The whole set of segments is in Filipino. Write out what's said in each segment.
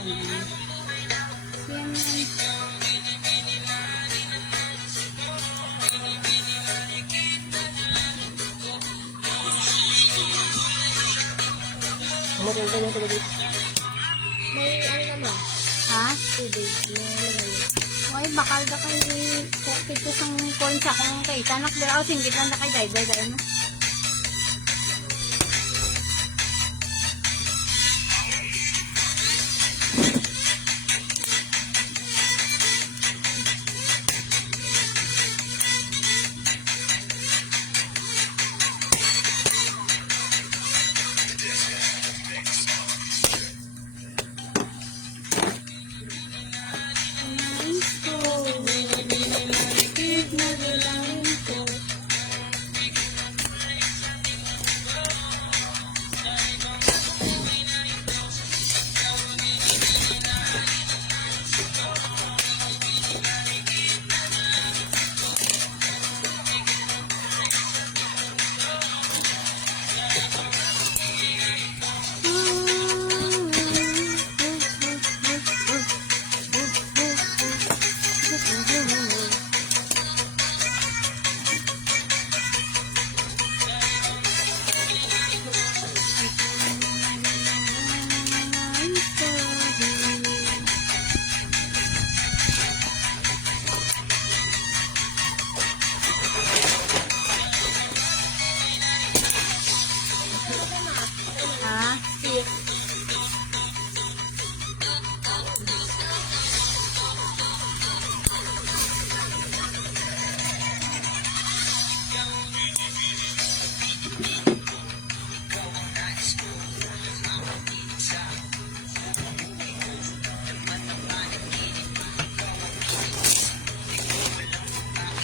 May ano naman? Ha? Tubig. Ay, bakal da kay pito sang corn sa kung kay tanak dira o singgit lang na kay day mo.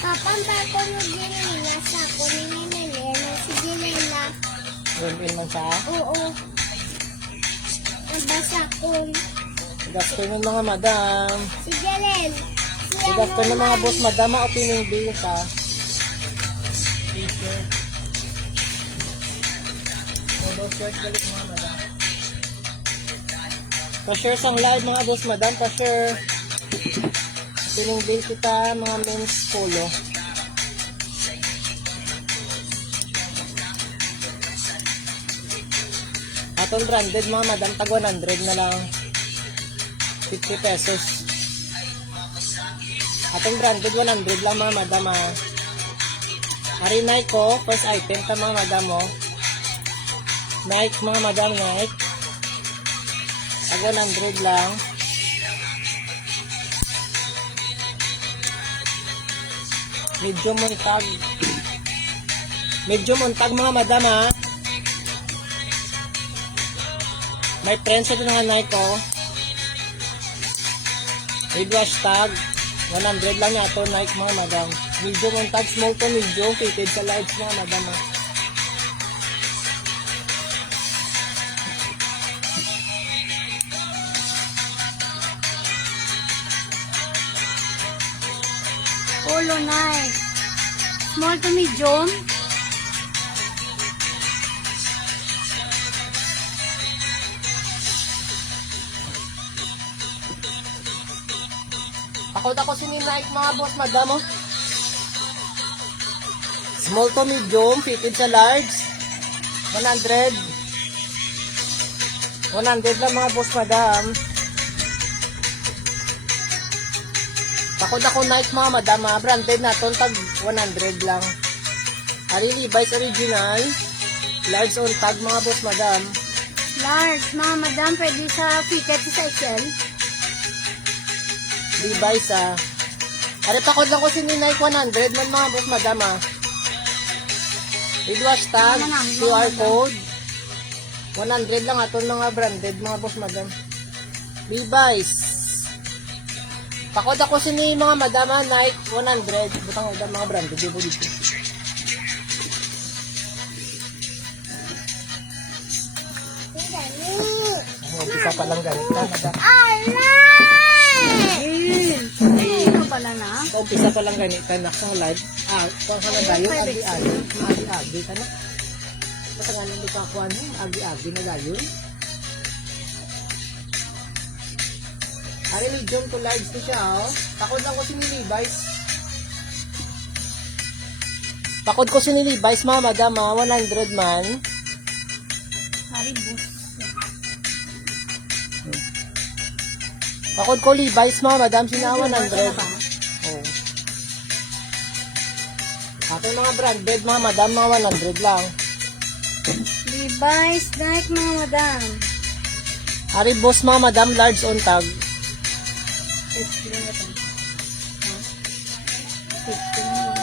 Papantay ko yung ginila sa kunin ni Nena. Si ginila. Rin man sa? Oo. Nabasa ko. Gasto ng mga madam. Si Jelen. Gasto ng mga boss madam. Opening bill ka. T-shirt. Polo shirt balik mga madam. Pa-share sang live mga boss madam. Pa-share. Opening bill kita mga men's polo. Atong branded mga madam, tag 100 na lang. 50 pesos. Atong branded 100 lang mga madam ha. Ari Nike ko, first item ta mga madam mo. Nike mga madam, Nike. Tag 100 lang. Medium untag. Medium untag mga madam ha. May trend sa ito nga Nike ko. With hashtag 100 lang yato Nike mga madam. Medium untag, small to medium. Fitted sa large mga madam ha. Polo Nike. Small to medium. Ako sinin Nike mga boss madam oh. Small to medium, fitted sa large. 100. 100 lang mga boss madam. Ako Nike mga madam ha. Branded na to, tag 100 lang. Ari Levi's original. Large on tag mga boss madam. Large, mga madam, pwede sa fitted sa XL. Levi's ha. Ari pakod lang ko si Nike 100 man mga boss madam ha. With hashtag, QR code. 100 lang aton mga branded mga boss madam. Levi's. Pakod ako sini mga madam ha, Nike 100. Butang udang mga branded dito dito. Umpisa pa lang ganito madam. Ano pala na? Umpisa pa lang ganito na kung live. Kung sa dayo agi ka na. Patangan hindi ka kuan agi na dayon. Ari medium to large to siya, oh. Pakod lang ko si Levi's. Pakod ko si Levi's, mga madam, 100 man. Haribos. Pakod ko Levi's, mga madam, sina 100. ba? Oh. Aking mga branded, mga madam, mga 100 lang. Levi's, Nike, mga madam. Haribos, mga madam, large on tag. 50 lang ito. 50 lang ito.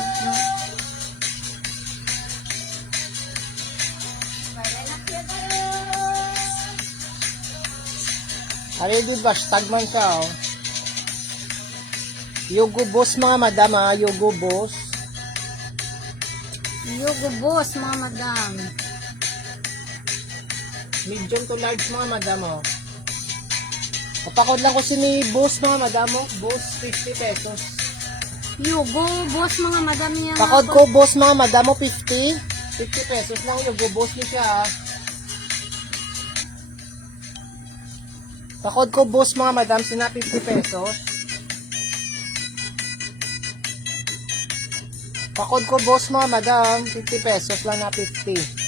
Ari, di ba, tag man siya, oh. Yogo Boss, mga madam, ha, Yogo Boss. Yogo Boss, mga madam. Medium to large, mga madam, oh. Kapakod lang ko si ni Boss, mga madam, oh. Boss, 50 pesos. Yogo Boss, mga madam niya. Pakod ko, Boss, mga madam, oh, 50. 50 pesos lang, Yogo Boss niya siya, ha. Pakod ko, Boss, mga madam, sina 50 pesos. Pakod ko, Boss, mga madam, 50 pesos lang na 50.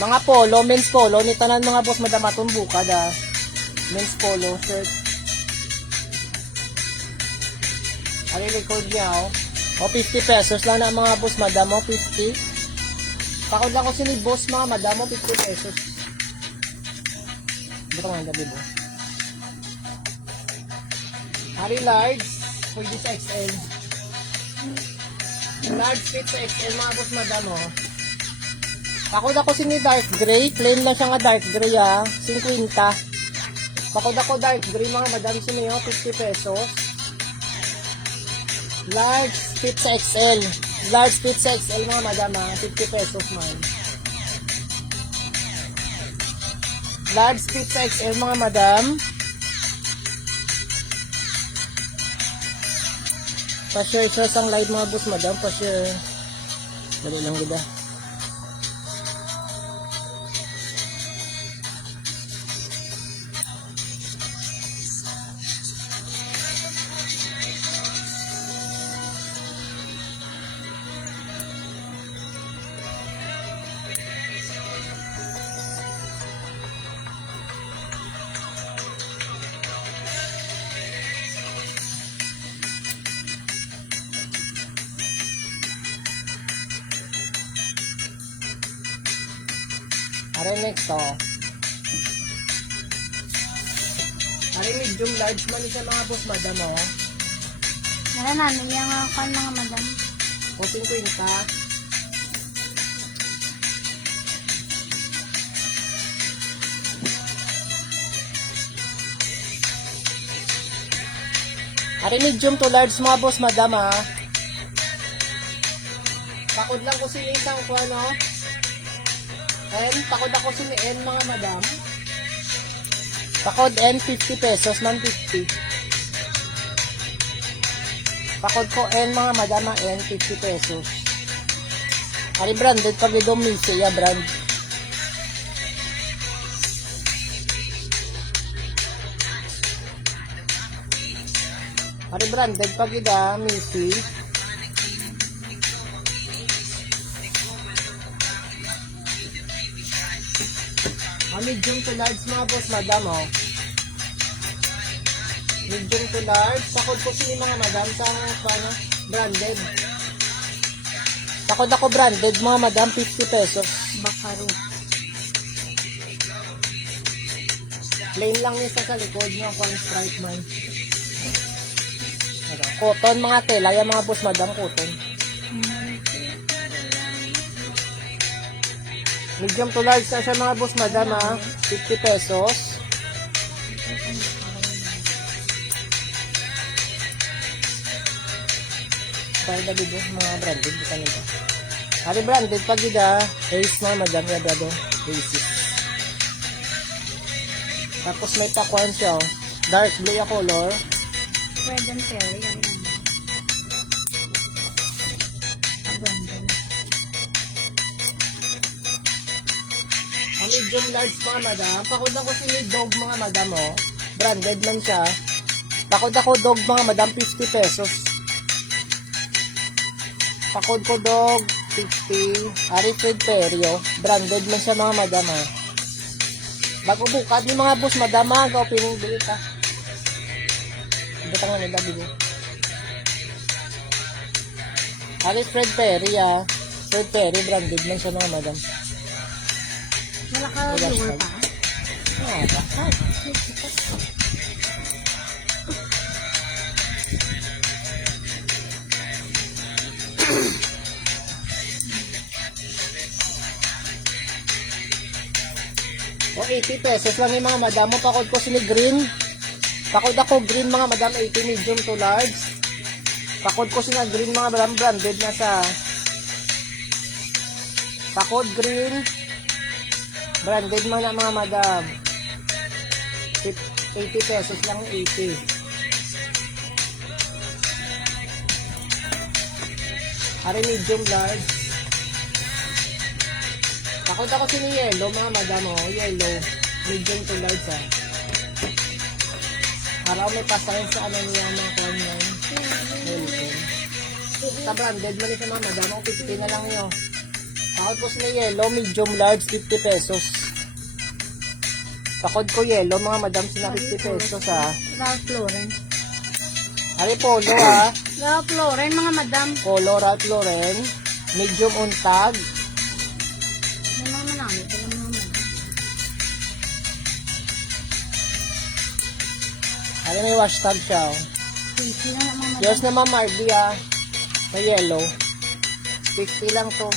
Mga polo, men's polo, ni tanan mga boss, madam, atong bukad, ah. Men's polo, shirt. Ari, record niya, oh. O, 50 pesos lang na mga boss, madam, oh, 50. Pakod lang ko si ni Boss, mga madam, oh, 50 pesos. Ito nga gabi, boss. Ari, large, for this XL. Large fit sa XL, mga boss, madam, oh. Pakod ako si ni dark gray, plain lang siya nga dark gray, ah, 50. Pakod ako dark gray, mga madam, sino 50 pesos. Large fit sa XL. Large fit sa XL, mga madam, 50 pesos man. Large fit sa XL, mga madam. Pa-share ang live, mga boss, madam. Pa-share. Dali lang gida. Are next, oh. Are medium large man siya, mga boss, madam, oh. Nara namin yung kan, mga madam. O 50. Are medium to large, mga boss, madam, ah. Pakod lang ko si isang ko, ano. N, pakod ako si N, mga madam. Pakod N, 50 pesos, man 50. Pakod ko N, mga madam, N, 50 pesos. Ari branded pag ito, Misi, ya brand. Ari branded pag ito, Misi. Medium to large, mga boss, madam, oh. Medium to large. Pakod ko sila, mga madam, sa ano, branded. Pakod ako branded, mga madam, 50 pesos. Bakaro. Plain lang niya sa likod, mga pang stripe man. Cotton, mga tela, yung mga boss, madam, cotton. Medium to large na siya, mga boss, madam, 50 pesos. Kaya na dito, mga branded, buka nito. Hari branded, pag ida, Ace, mga madam, yadado, Ace. Tapos may takwan siya, oh. Dark blue yung color. Red and Perry. medium large mga madam. Pakod ako si dog mga madam, oh. Branded lang siya. Pakod ako dog mga madam, 50 pesos. Pakod ko dog, 50. Ari Fred Perio. Branded man siya mga madam, ha. Bago bukad ni mga boss, madam, ha. Ga-opening bilit, ha. Butang nga nila, bigo. Ari Fred Perry, ha. Fred Perry, branded man siya mga madam. Wala ka viewer pa. Ah, bakit? O, 80 pesos lang yung mga madam mo. Pakod ko sila green. Pakod ako green mga madam, 80 medium to large. Pakod ko sila green mga madam, branded na sa pakod green. Branded man na mga madam. 80 pesos lang, 80. Ari medium large. Takot ako sini yellow mga madam, oh. Yellow. Medium to large, ha. Araw may pasahin sa ano niya mga kwan yan. Sa branded man ito mga madam, oh. 50 na lang yun. Takot po sini yellow, medium large, 50 pesos. Takot ko yellow mga madam, sina 50 pesos, ha. Ralph Lauren. Ari polo, ha. Ralph Lauren, mga madam. Polo, Ralph Lauren. Medium untag. May mga manamit. Ito lang mga madam. Ari may wash tag siya, oh. 50 lang mga madam. Yes naman, Marby, ha. May yellow. 50 lang to.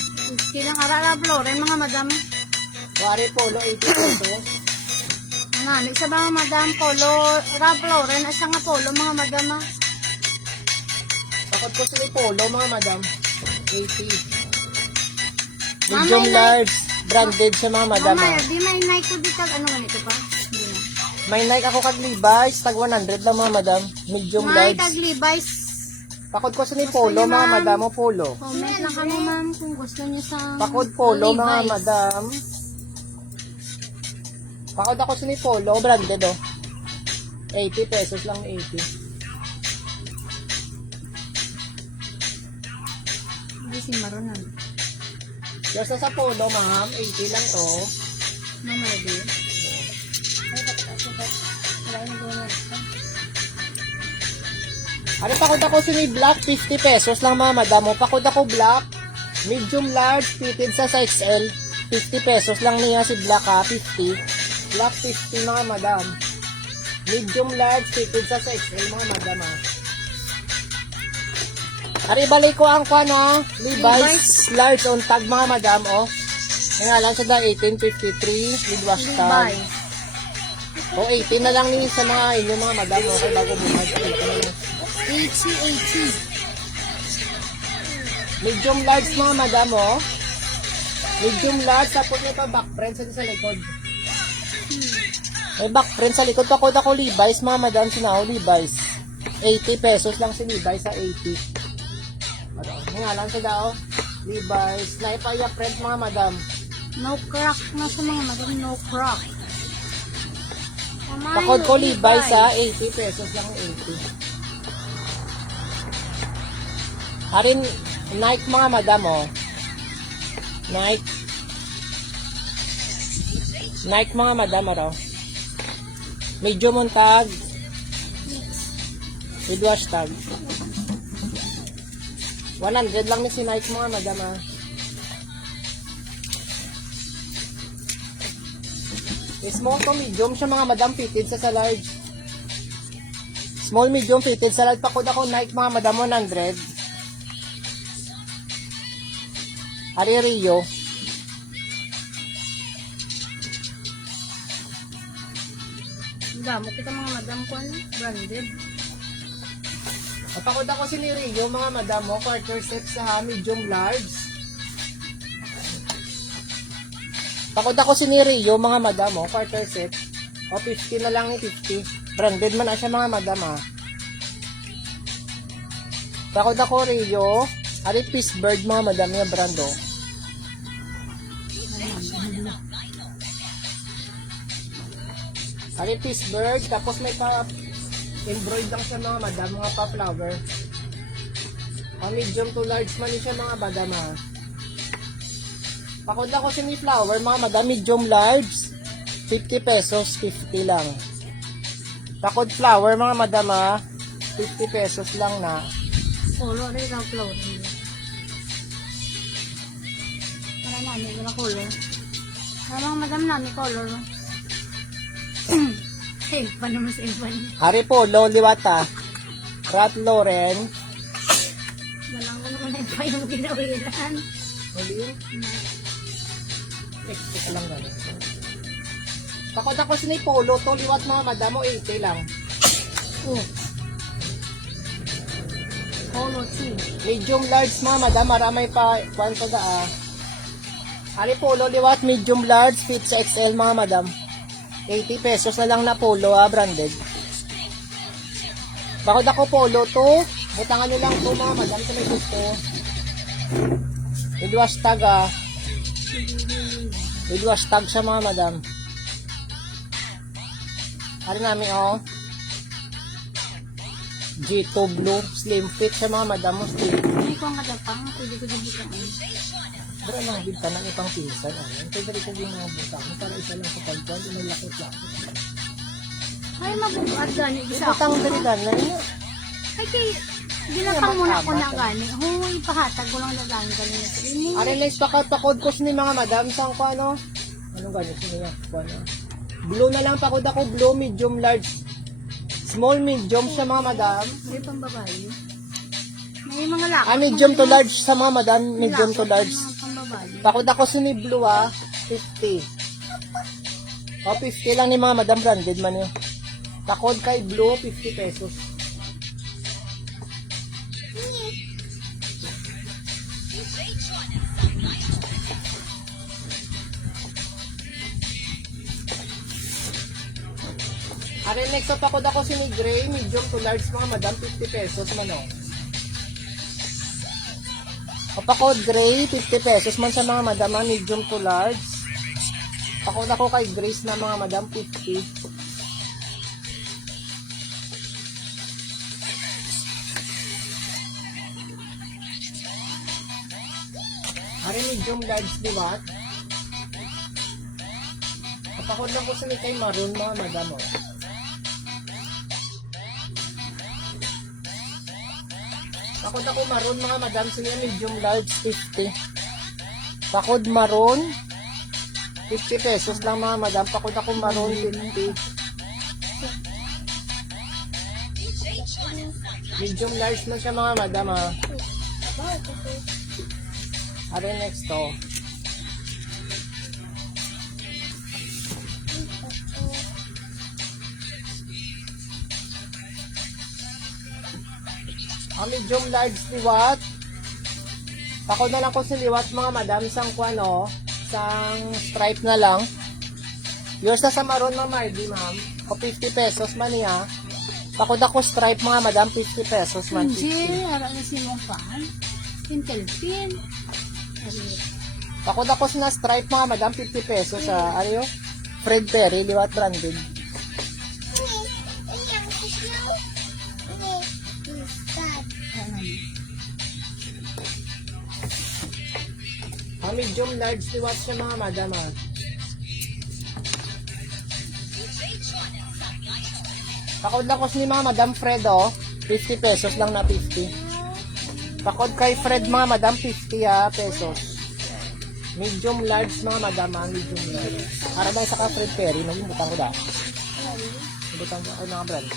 50 lang. Ralph Lauren, mga madam. Wari polo, 80 pesos. Manamit sa mga madam. Polo, Ralph Lauren. Asa nga polo, mga madam, ha. Takot ko sila polo, mga madam. 80. Mama, Medium may large. Branded siya, mga madam, Mama, ha. di may Nike ko dito. Ano ganito pa? Hindi na. May Nike ako kag Levi's. Tag 100 lang, mga madam. Medium May large. tag Levi's. Takot ko sila polo, niyo, mga ma'am? madam, o polo. Comment lang kami, ma'am, kung gusto niyo sa Pakod polo, mga Levi's. madam. Pakod ako sini polo, branded, oh. 80 pesos lang, 80. Hindi si Maronan. Yes, sa polo, ma'am. 80 lang to. Mama, di. Wala na gawin. Ano, pakod ako sini black, 50 pesos lang, mga madam, oh. Pakod ako black, medium large, fitted sa XL. 50 pesos lang niya si black, ha. 50. Black 50 mga madam. Medium large, fitted sa XL mga madam, ha. Ari, balik ko ang kwan, ha. Levi's large on tag mga madam, oh. Nangalan siya da 1853 with wash tag. Levi's. O 18 na lang ni sa mga inyo mga madam, okay, bago bumag. 80. Medium large mga madam, oh. Medium large, tapos nito back print sa likod. May back print sa likod. Pakod ako Levi's, mga madam, sinaw Levi's. 80 pesos lang si Levi's sa 80. Nga lang siya daw. Levi's. Naipaya print, mga madam. No crack na sa mga madam. No crack. Kumain, Pakod ko no, Levi's sa 80 pesos lang, 80. Harin, Nike mga madam, oh. Nike. Nike mga madam, araw. Medium on tag. With wash tag. 100 lang ni si Nike mga madam, ah. Small to medium siya mga madam, fitted sa large. Small, medium, fitted sa large. Pakod ako Nike mga madam, 100. Ari Rio. Damo kita mga madam ko, ano? Branded. Pakod ako si Rio mga madam mo, quarter set sa medium large. Pakod ako si Rio mga madam mo, quarter set. O 50 na lang ni 50. Branded man na siya mga madam, ha. Pakod ako Rio. Ari Peace Bird mga madam yung brand, oh. Ari Pittsburgh, tapos may pa embroid lang siya mga madam, mga pa-flower. Medium to large man siya mga madam ha. Pakod ako siya may flower mga madam, medium large, 50 pesos, 50 lang. Pakod flower mga madam ha, 50 pesos lang na. Color rin ang flower nila. Para namin, wala color. Parang madam namin color. Same pa naman sa iba niya. Hari Polo, Liwata, Ralph Lauren. Walang ano na iba yung ginawiran. Huli yun? Tek lang gano'n. Pakod ako sinay Polo, to liwat mga madam mo, 80 lang. Color too. Medium large mga madam, maramay pa, kwanto da Hari Polo, liwat, medium large, fit sa XL mga madam. 80 pesos na lang na Polo branded. Pakod ako Polo to, butangan nyo lang to mga madam sa may gusto. With hashtag with hashtag siya mga madam. Hari namin G2 blue, slim fit siya mga madam mo, slim. Hindi ko ang kadapang, pwede ko dibutan. Pero nang binta ng ibang pinsan, pwede rin ko yung mga butang para isa lang sa pagkwan, may lakit-lakit. Ay, mabubuat gani. Isa Butang ako. dali na yun. Ay, kay, ginapang muna ko na gani. Huy, pahatag ko lang na gani gani. Ari next pakod ko ni mga madam sang ko ano? Anong ganito niya? Blue na lang pakod ako, blue, medium, large. Small, medium sa mga madam. May pambabae. May mga lakot. Medium to large sa mga madam, medium to large. Pambabae. Pakod ako sa ni blue 50. 50 lang ni mga madam, branded man yun. Pakod kay blue, 50 pesos. Ari next up ako dako si ni gray, medium to large mga madam, 50 pesos man o. Kapakod gray, 50 pesos man sa mga madam, medium to large. Pakod ako kay Grace na mga madam, 50. Ari medium large liwat. Kapakod lang ko sa ni kay maroon mga madam o. Pakod ako maroon mga madam, sila medium large 50. Pakod maroon 50 pesos lang mga madam. Pakod ako maroon 50. Medium large man siya mga madam ha. Are next to. Medium large liwat. Pakod na lang ko si liwat mga madam sang kuano, sang stripe na lang. Yours na sa maroon mga Mardy ma'am. O 50 pesos man niya. Pakod ako stripe mga madam, 50 pesos man. Hindi, harap na si mong fan. Pintelpin. Pakod ako na stripe mga madam, 50 pesos sa ano yun? Fred Perry, liwat branded. Medium large liwat siya mga madam ha. Pakod lang ko ni mga madam Fred 50 pesos lang na 50. Pakod kay Fred mga madam 50 pesos. Medium large mga madam medium large. Para ba sa ka Fred Perry, butang ko da. Butang ko mga brand.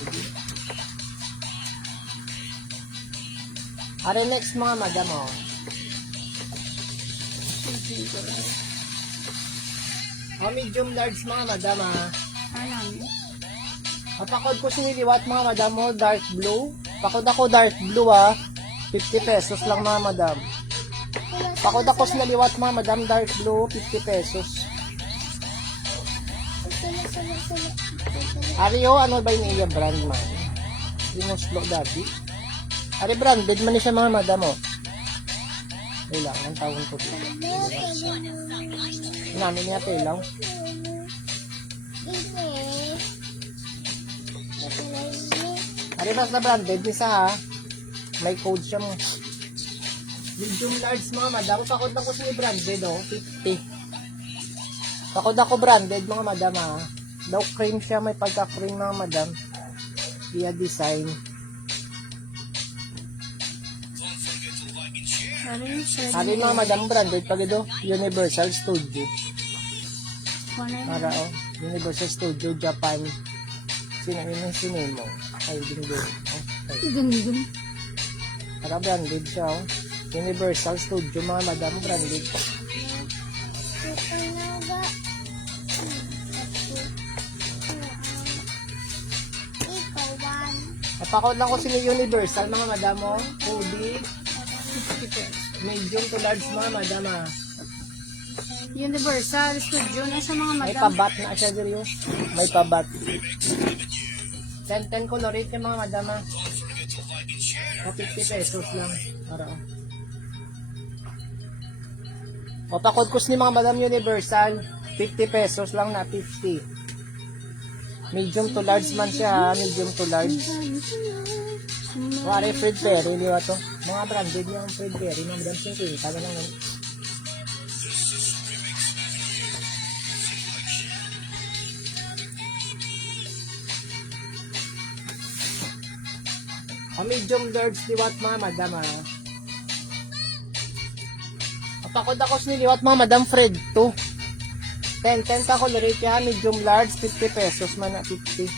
Are next mga madam medium large mga madam Pakod ko siniliwat mga madam dark blue. Pakod ako dark blue 50 pesos lang mga madam. Pakod ako siniliwat mga madam dark blue, 50 pesos. Ario, ano ba yung iya brand man? Yung slow daddy. Ari branded man siya mga madam Ilang, ang tawon ko dito. Namin niya ilang. Ari mas na branded ni sa ha. May code siya mo. Medium large mga madam. Pakod lang ko sa branded oh. 50. Pakod ako branded mga madam ha. Daw cream siya. May pagka-cream mga madam. Via design. Ari mga madam branded pag ito. Universal Studio. Para oh. Universal Studio Japan. Sinimo. Ay dingding. Dun. Para branded siya oh. Universal Studio mga madam branded. Ikaw, one. Napakod lang ko sila Universal mga madam oh. Hoodie. Medium to large mga madam ah. Universal Studio na sa mga May madam. pabat na siya dito. May pabat. 10 colorate yung mga madam ah. O 50 pesos lang. Para oh. O pakod ko ni mga madam Universal. 50 pesos lang na 50. Medium to large man siya ha. Medium to large. Wari Fred Perry, di ba to? Mga branded yung Fred Perry, mga madam 50. Taga lang yun. Medium large liwat mga madam ha. Pakod ako sa niliwat mga madam Fred 2. 10 pa ko rate ha. Medium large 50 pesos man na 50.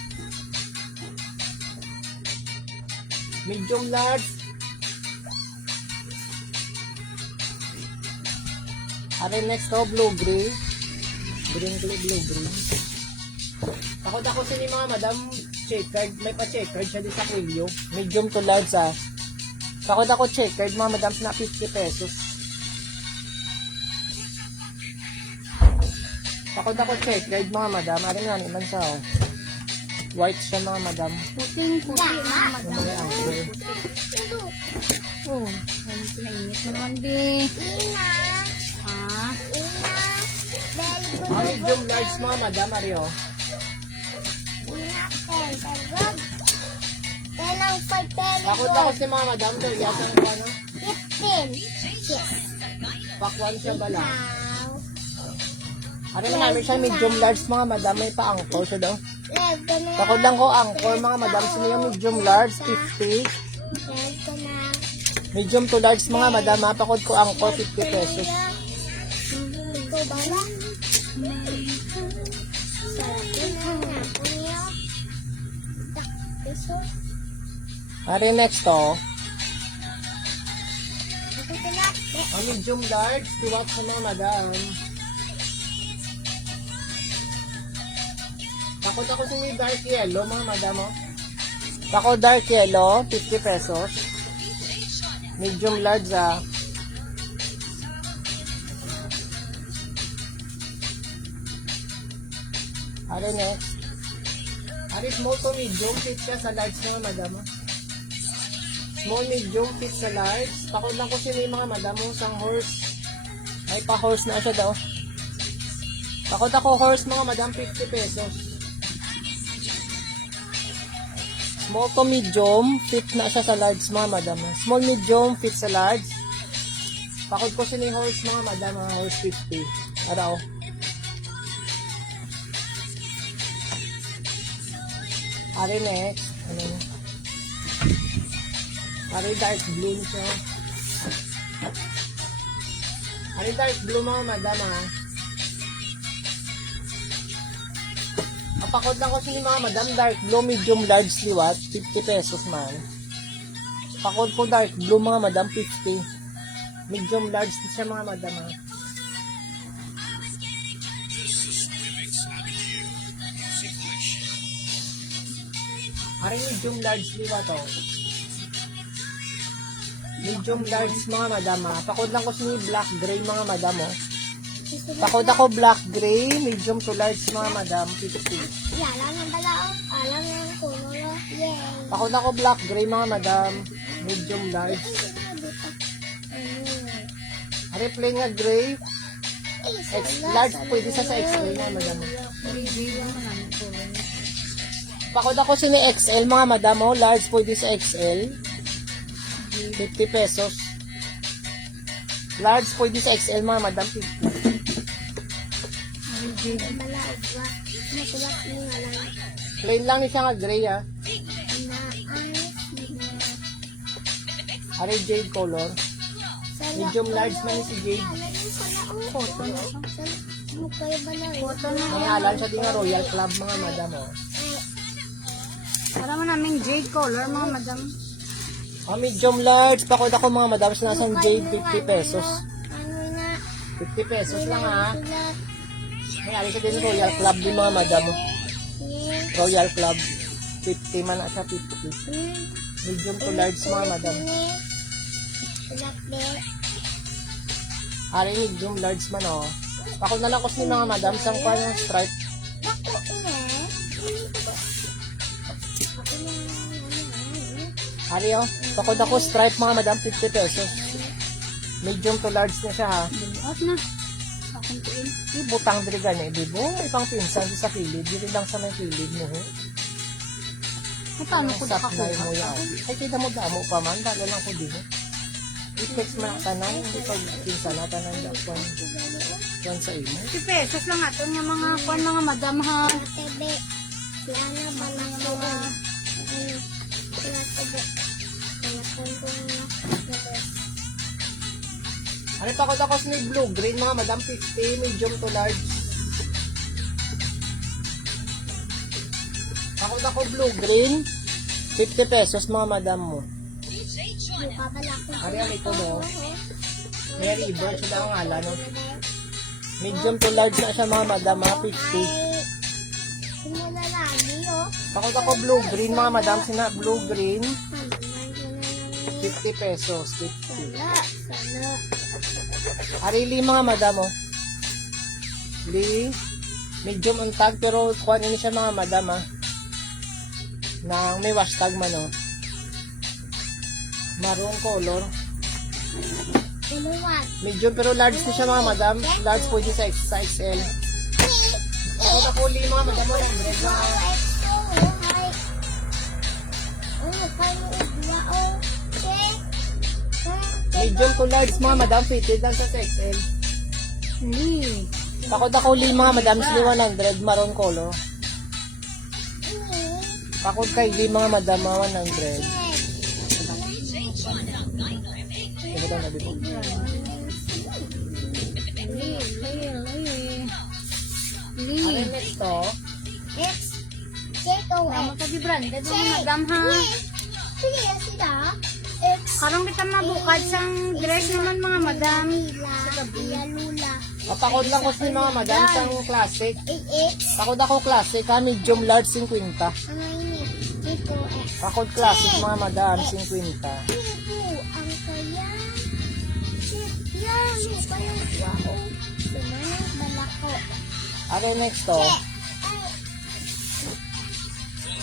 Medium large. Are next to blue gray. Blue gray. Pakod ako sa ni mga madam checkered. May pa checkered siya di sa Quillo. Medium to large ha. Pakod ako checkered mga madam na 50 pesos. Pakod ako checkered mga madam. Arin nga naman siya oh. White siya mga madam. Puting mga madam. Yung mga anglo. Oh, ayun pinainit mo naman di. Ina. Ah, Very Medium large mga madam. Ari oh. Ina, Pellegog. Tenang for Pakod ako Pellegog. si mga madam. Daw yata ang ano. 15. Yes. Pakwan siya bala. Now, Ari na namin siya medium large mga madam. May pa-angkor siya daw. red ko na. Pakod lang ko angkor mga madam. Sino yung medium large 50. Red ko na. Medium to large mga madam. Ha? Pakod ko angkor 50 pesos. Ikaw ba na? Sarap yun ang ako niyo. Peso. Ari next oh. Ito na. Medium large. Tiwak sa mga madam. Pakod ako sa may dark yellow mga madam oh. Pakod dark yellow 50 pesos. Medium large ah. Ari next. Ari small to medium fit siya sa large mga madam oh. Small medium fit sa large. Pakod lang ko sila yung mga madam oh. Sang horse. May pa horse na siya daw. Pakod ako horse mga madam 50 pesos. Small to medium, fit na siya sa large mga madam. Small medium, fit sa large. Pakod ko sila yung horse mga madam, mga horse 50. Araw. Ari next. Ano yun? Ari dark blue siya. Ari dark blue mga madam ha. Pakod lang ko sa mga madam, dark blue, medium large liwat, 50 pesos man. Pakod ko dark blue mga madam, 50. Medium large siya mga madam ha. Ari medium large liwat oh. Medium large mga madam ha. Pakod lang ko sa black gray mga madam oh. Pakod ako black gray, medium to large mga madam, 50. Alam ng balao. Alam ng kuno. Yay. Pakod ako black gray mga madam, medium large. Ari plain nga gray, large pwede sa X-ray na madam. review naman namin po. Pakod ako sini XL mga madam, oh. Large pwede sa XL. 50 pesos. Large pwede sa XL mga madam. 50. Malaog ba? Natulak mo nga lang. Plain lang ni siya nga gray ah. Na Ari jade color. Medium large man ni si jade. Cotton na siya. Mukay ba na rin? Cotton na. May alam siya din nga Royal Club mga madam oh. Alam mo namin jade color mga madam. Ah, medium large. Pakod ako mga madam sa nasang jade 50 pesos. Ano na? 50 pesos lang ah. Tulak. May alam siya din Royal Club din mga madam oh. Yeah. Royal Club. 50 man na siya 50. Medium to large mga madam. Tulak din. Ari medium large man oh. Pakod na lang ko sa mga madam sang pa yung stripe. Bako ina. Ako na. Ari oh. Pakod ako stripe mga madam 50 pesos. Medium to large na siya ha. Off na. Kakuntiin. Ibutang diri gani, di bo? Ipang pinsan di sa kilid, diri lang sa may kilid mo. Paano ko Sapnay mo nakakuha? yan. Ay, kita mo damo pa man, dalo lang ko din. I-text mo na tanan, hindi pag pinsan na tanan dakwan. Yan sa imo. 50 pesos lang ato nga mga kuan mga madam ha. Tebe. Si Ana ba na mga ano? Sila tebe. Kaya kung Ano pa ko tapos ni blue, green mga madam 50, medium to large. Ako ko blue, green, 50 pesos mga madam mo. Ari ang ito mo. Mary Bird, sila ang ala no. Medium to large na siya mga madam ha, 50. Simula lagi oh. Ako blue, green mga madam, sina blue, green, 50 pesos, 50. Sana. Arili mga madam oh. Li, medium on tag pero kuha ini siya mga madam ah. Nang may wash tag man oh. Maroon color. Inuwan. Medium pero large na siya mga madam. Large pwede sa XL. Ako li mga madam mo lang. Bread lang ah. Medium to large mga madam. Fitted lang sa XL. Hindi. Ako li mga madam. Sili 100. Maroon color. Pakod kay li mga madam. 100. Ito daw na dito. Ano yung next to? Kamu tadi branded mga madam ha. Karong kita mabukad sang dress naman mga madam. Pakod lang ko sa mga madam sang classic. Pakod ako classic ha. Medium large 50. Pakod classic mga madam 50. Ano yung next to?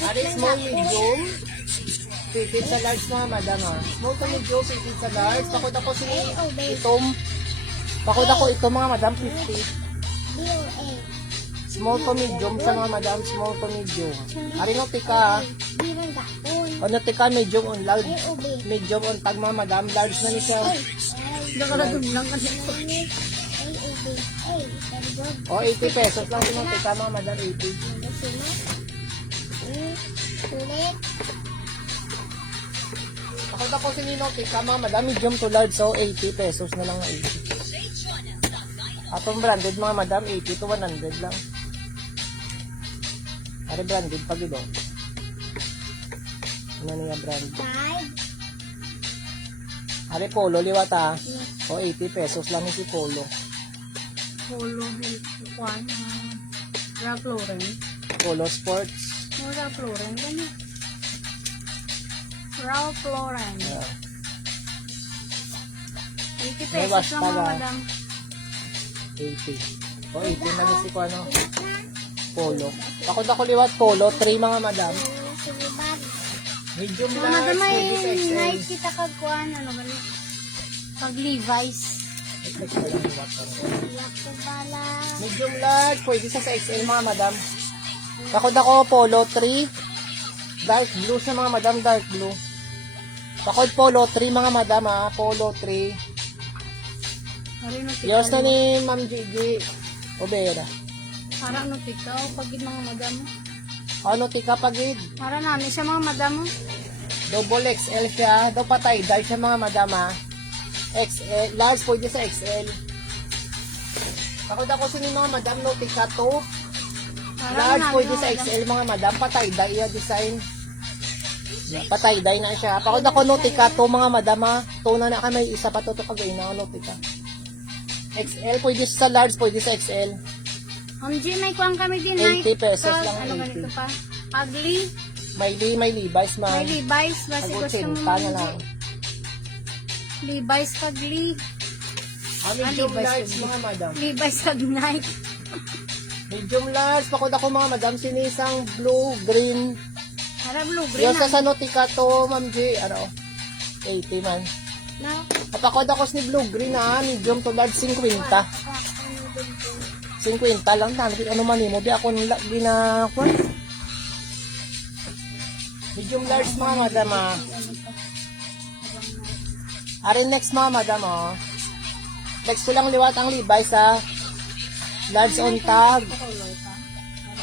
Ano yung small medium? Fitted sa large mga madam ha. Small to medium, fitted sa large. Pakod ako si itom. Pakod ako ito mga madam 50. Small to medium sa mga madam, small to medium. Ari no tika ha. Ano tika medium on large. Medium on tag mga madam, large na ni siya. Nakaradum lang kasi. O 80 pesos lang yung tika mga madam, 80. Pakod ako si Nino tika mga madam, medium to large, so 80 pesos na lang na 80. Atong branded mga madam, 80 to 100 lang. Ari branded pag ito. Ano niya brand? Ari polo liwata. O 80 pesos lang si polo. Polo, kuan. Ralph Lauren. Polo sports. Ralph Lauren. Ganyan. Ralph Lauren. Yeah. 80 May pesos wash lang pa mga ba? madam. 80. O 80 na ni si ko ano. Polo. Ako liwat polo, 3 mga madam. Medium Mga madam large, may pwede sa XL. night kita kag kuan. Ano ba ni? Pag Levi's. Medium large, pwede sa XL mga madam. Ako polo 3, Dark blue siya mga madam, dark blue. Pakod polo 3 mga madam ha, polo 3. Ari no Yours na tikaw. ni Ma'am Gigi. Obera. Para no tikaw pag mga madam mo. Ano tika pagid? Para namin siya mga madam mo. Double XL siya. Daw patay, dahil siya mga madam ha. XL, large pwede sa XL. Pakod ako sini mga madam, no tika to. Para Large pwede sa XL mga madam, patay dye ya design. Patay dye na siya. Pakod ako no tika to mga madam ha. To na na kami isa pa to kagay na no tika. XL pwede sa large, pwede sa XL. G, may kuwang kami din 80 pesos Tapos, lang, ano 80. ganito pa? Ugly. May Levi's May man. Levi's. Basi Pag gusto mo 80 na lang. Levi's pagli. Medium Levi's large pag- mga madam. Levi's pag Nike. Medium large. Pakod ako mga madam, sinisang blue, green. Para blue green Yung sa Sanotika to, Ma'am G, ano, 80 man. na. Kapakod ako ni blue, green ha, medium to large, 50. 50 lang, ano man mo, di ako ginakwan. Medium large mga madam ha. Ari next mga madam ha. Next ko lang liwat ang Levi's ha. Large on tag.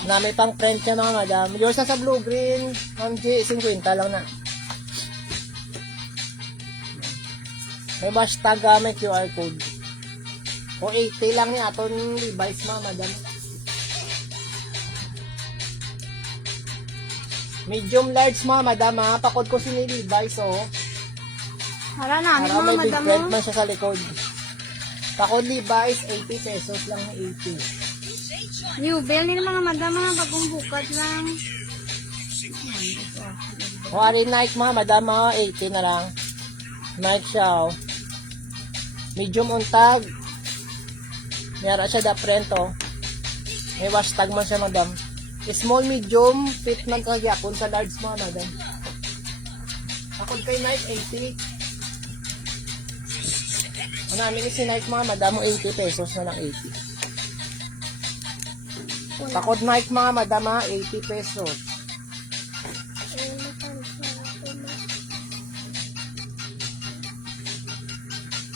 Na may pang print siya mga madam. Yours na sa blue green. Ma'am G, 50 lang na. May hashtag may QR code. O 80 lang ni aton Levi's mga madam. Medium large mga madam ha. Pakod ko si Levi's oh. Para namin Para mga may big madam print mo. man siya sa likod. Pakod Levi's 80 pesos lang na 80. New bell ni mga madam mga bagong bukat lang. O ari Nike mga madam ha. 80 na lang. Nike siya oh. Medium untag. Mayroon siya da print oh. May hashtag man siya madam. Small, medium, fit man kagyapon sa large mga madam. Pakod kay Nike 80. Ano namin si Nike mga madam 80 pesos na lang 80. Pakod Nike mga madam ha, 80 pesos.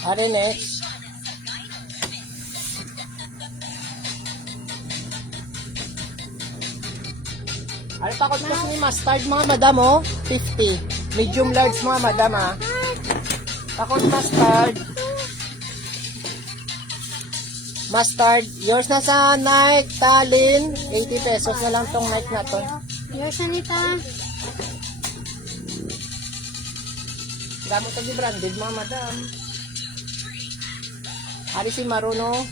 Are next. Ano pakod ko ni mustard mga madam oh, 50. Medium large mga madam ha. Pakod mustard. Mustard, yours na sa Nike Talin, 80 pesos na lang tong Nike na to. Yours Anita. Gamit ka di branded mga madam. Ari si Maruno,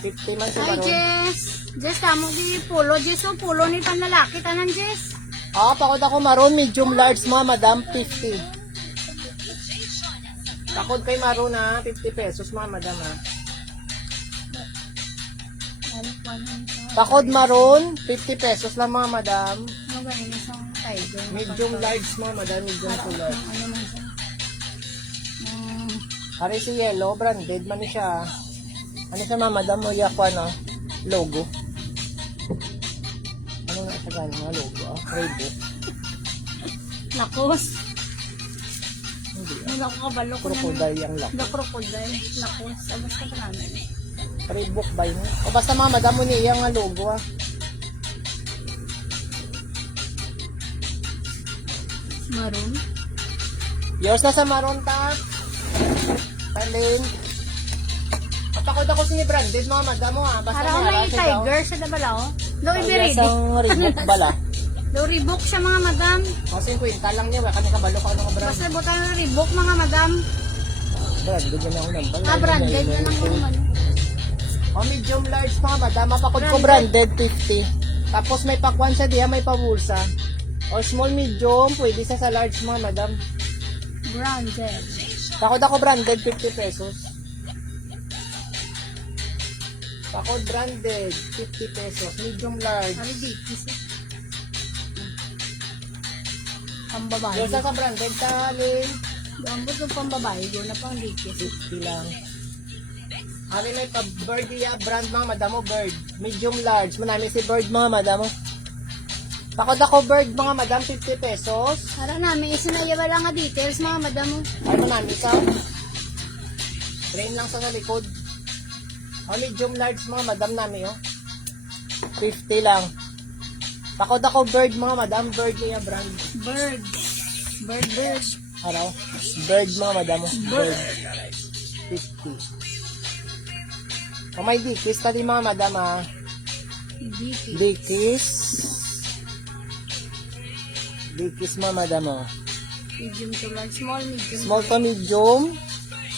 50 man si Ay, Maruno. Jess. Jess, tamo di polo. Jess, oh, polo ni panlalaki. Tanan, Jess. Ah, pakod ako Maroon, medium large mga madam, 50. Pakod kay Maroon ha, 50 pesos mga madam ha. Pakod Maroon, 50 pesos lang mga madam. Ano ganyan isang tiger? Medium large mga madam, medium to large. Ano man siya? Ari si Yellow, branded man siya. Ano siya mga madam, o yakwa no? Logo. Ano nga siya gano'n mga logo ah? Rainbow. Lakos. Hindi ah. Wala ko kabalo ko Crocodile yung lock. The crocodile. Lakos. Abas ka pa namin. Reebok ba yun? O basta mga madam mo niya nga logo ah. Maroon. Yours na sa Maroon top. Talin. Kapakod ako sa branded mga madam mo ah. Basta Para may marami daw. tiger sa dabala, oh. Daw Ay, ibiridi. isang Reebok bala. Daw Reebok siya mga madam. O 50 lang niya. Wala ka nakabalo ka ng brand. Basta buta ng Reebok mga madam. Branded yun ako ng bala. Branded na lang naman. O medium large mga madam. Mapakod ko branded 50. Tapos may pakwan siya diya. May pabulsa. O small medium. Pwede sa large mga madam. Branded. Pakod ako branded 50 pesos. Pakod branded 50 pesos. Medium large. Ari dito siya. Pambabae. Yours na sa branded talin. Gambot yung pambabae. Doon na pang dikis. 50 lang. Hari may pa bird ya brand mga madamo bird. Medium large. Manami si bird mga madamo. Pakod ako bird mga madam, 50 pesos. Para namin, isa na iba lang nga details mga madam mo. Ano namin ikaw? Train lang sa likod. Medium large mga madam namin, oh. 50 lang. Pakod ako bird mga madam, bird niya brand. Bird. Bird. Ano? Bird mga madam, oh. Bird. 50. May dikis tali mga madam, ah. Dikis. Dikis mga madam, oh. Medium to large. Small, medium. Small to medium.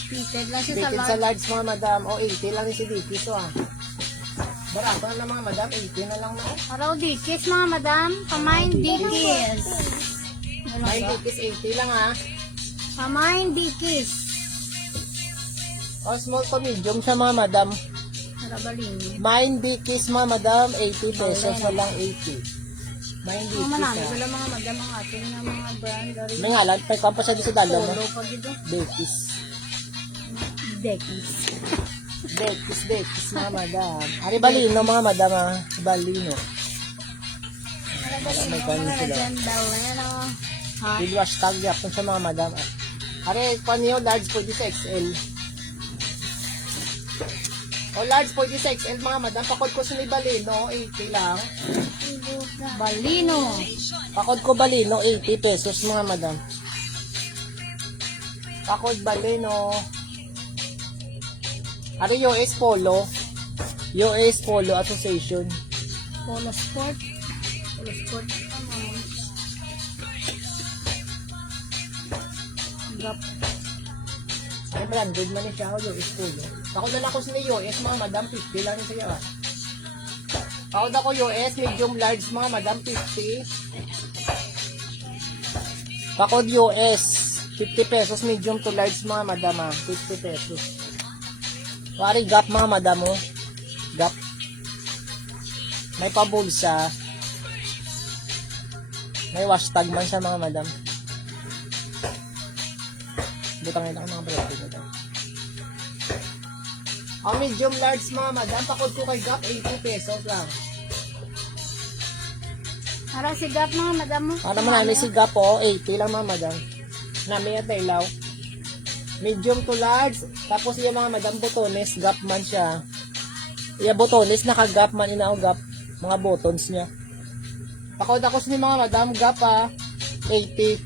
Fitted lang siya sa Dikis large. sa large mga madam. 80 lang yung si dikis, oh, ah. Barato na lang mga madam, 80 na lang na, oh. Araw dikis mga madam. Pamain dikis. May dikis 80 lang, ah. Pamain dikis. Small to medium siya mga madam. Harabalini. Mine dikis mga madam, 80 pesos na lang, 80. Mine Mga dikis, manami, ah. wala mga madam ang ating na mga brand. May ngalan, may kampas sa dalo mo. Polo pa dito. Dikis. Dekis. Dikis mga madam. Ari balino mga madam, ah. Balino. May kanin sila. Baleno. Ha? Bilwash tag yapon sa mga madam. Ari, panyo, large po sa XL. Large po sa XL mga madam. Pakod ko sa ni balino, 80 lang. Balino. Pakod ko balino, 80 pesos mga madam. Pakod balino. Ari US Polo. US Polo Association. Polo Sport. Polo Sport. Gap. Ay, branded man siya ako, US Polo. Ako na lang ko sila US, mga madam, 50 lang siya. Ako na ko US, medium large, mga madam, 50. Pakod US, 50 pesos, medium to large, mga madam, 50 pesos. Wari gap, mga madam, oh. Gap. May pabulsa. May wash tag man siya, mga madam. Butangin ako mga brand dito. Ang medium large mga madam, pakod ko kay Gap, 80 pesos lang. Para si Gap mga madam mo. Para namin si Gap, 80 lang mga madam. Nami at ilaw. Medium to large, tapos yung mga madam botones, Gap man siya. Iya botones, naka-Gap man, inao Gap, mga buttons niya. Pakod ako sa mga madam, Gap 80.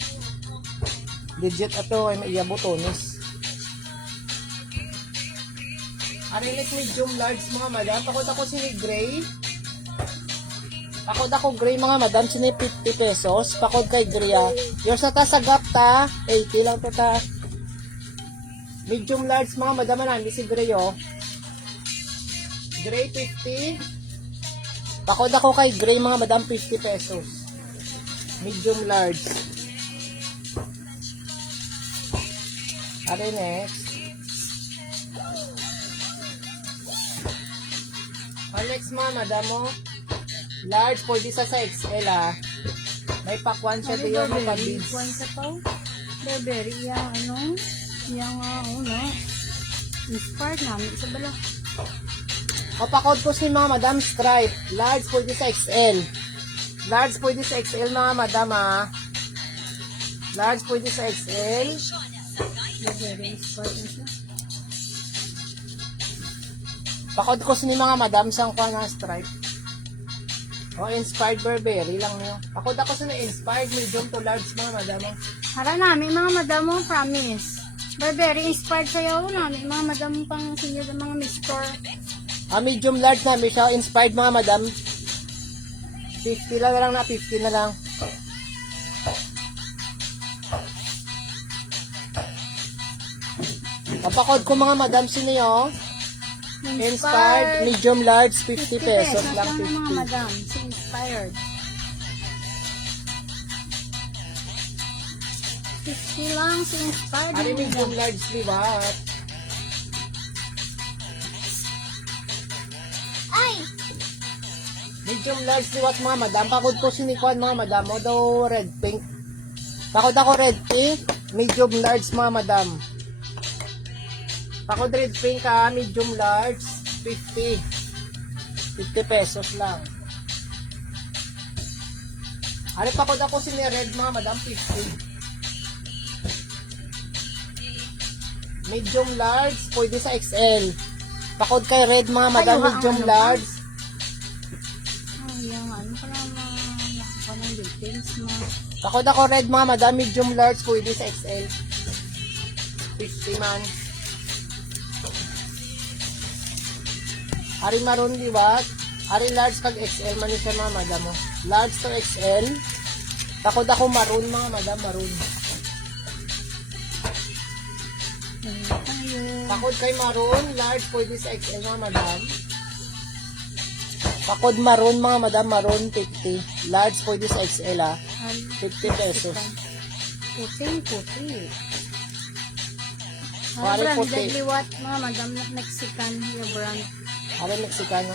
Legit ato ay may iya botones. Arilik medium large mga madam. Pakod ako sini gray. Pakod ako gray mga madam. Sini 50 pesos. Pakod kay gray. Yours na ta sa Gap ta. 80 lang to ta. Medium large mga madam. Nandi si gray, oh. Gray 50. Pakod ako kay gray mga madam. 50 pesos. Medium large. Are next. Next mga madam mo. Large po di sa XL, May pakwan siya diyo ng pabids. Point sa to. Burberry, yung ano. Yung ano. Inspired namin. Isa bala. Pakod ko si mga madam stripe. Large po di sa XL. Large po di sa XL mga madam, Large po di sa XL. Burberry, inspired na siya. Pakod ko ni mga madam sang kwa na stripe. Inspired Burberry lang nyo. Pakod ako sa inspired medium to large mga madam. Hara namin mga madam mo, promise. Burberry, inspired sa'yo namin mga madam pang senior ng mga Mr. Medium large namin siya. Inspired mga madam. 50 lang na 50 na lang. Kapakod ko mga madam sino Inspired, medium large, 50 pesos lang, ng mga 50. madam, si inspired. 50 lang, si inspired. Ano mga medium madam. large, diba? Ay! Medium large, liwat mga madam. Pakod ko sinikuan mga madam. O daw red pink. Pakod ako red pink, medium large mga madam. Pakod red pink medium large, 50. 50 pesos lang. Ari pa ko ako si red mga madam, 50. Medium large, pwede sa XL. Pakod kay red mga madam, Ayun, medium ano ba? large. Yung ano pala mga ng details mo. Pakod ako red mga madam, medium large, pwede sa XL. 50 man. Ari maroon liwat. Ari large kag XL man siya mga madam mo. Large to XL. Pakod ako maroon mga madam, maroon. Pakod kay maroon, large pwede sa XL mga madam. Pakod maroon mga madam, maroon 50. Large pwede sa XL 50 pesos. Puti. Pare Brand puti. liwat mga madam na Mexican yung brand. Ari Mexicano.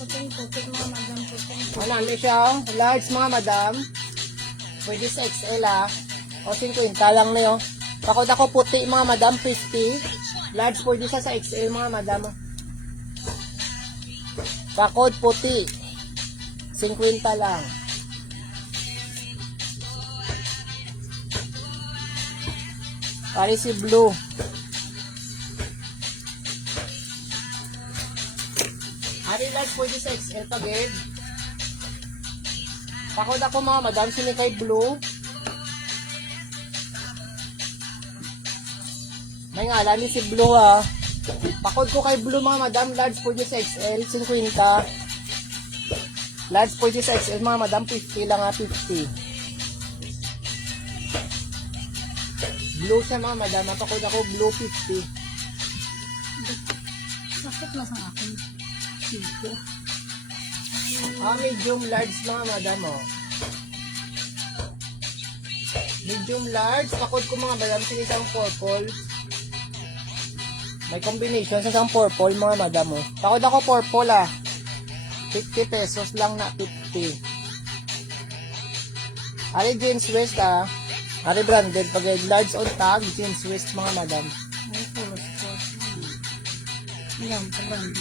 Puti mga madam puti. Ano siya? Large mga madam. Pwede sa XL O 50 lang na yun. Pakod ako puti mga madam, 50. Large pwede siya sa XL mga madam. Pakod puti. 50 lang. Pare si blue. Ari large pwede sa XL pagid. Pakod ako mga madam, sinikay blue. May ngalan ni si blue Pakod ko kay blue mga madam, large pwede sa XL, 50. Large pwede sa XL mga madam, 50 lang 50. Blue siya mga madam, pakod ako blue 50. Bakit masang akin? Siko. Medium large mga madam Medium large, pakod ko mga madam, sa isang purple. May combination sa isang purple mga madam Pakod ako purple 50 pesos lang na 50. Ari jeans waist Ari branded pag large on tag, jeans waist mga madam. Ay, puro sport. Yan, sa brand.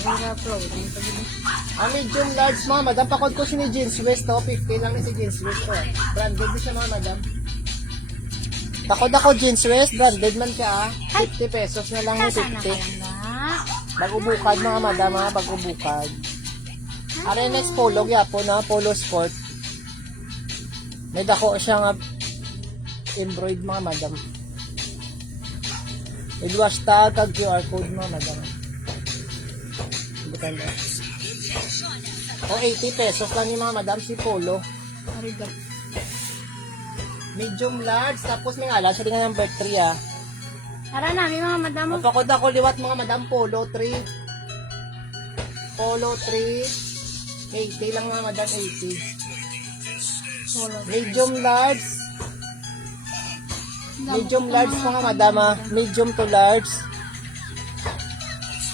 Upload. Medium large mga madam, pakod ko siya ni jeans waist 50 lang ni si jeans waist Branded din siya mga madam. Pakod ako jeans waist, branded man siya 50 pesos na lang ni Kasana ka 50. lang ba? Bagubukad mga madam bagubukad. Are next polo gyapon polo sport. May dako siya nga embroid mga madam. Idwas tag kag QR code mga madam. Bukan ba? O 80 pesos lang ni mga madam si polo. Arigat. Medium large tapos may ngalan sa ringan number 3 Ara namin mga madam. Mapakod ako liwat mga madam polo 3. Polo 3. 80 lang mga madam 80. Medium large. Medium large mga madam medium to large.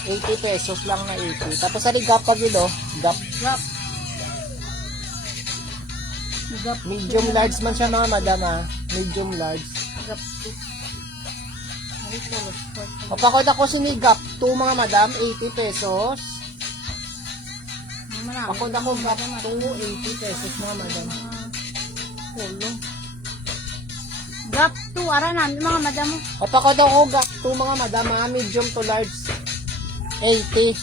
80 pesos lang na 80. Tapos sa gap pag gap. Gap. Gap. Medium large man siya mga madam medium large. Gap 2. Ay, puro sport. Mapakod ako gap 2 mga madam 80 pesos. Marami. Pakod ako gap 2 80 pesos mga madam. Polo. Gap 2. Ara namin mga madam. Mapakod ako gap 2 mga madam medium to large 80.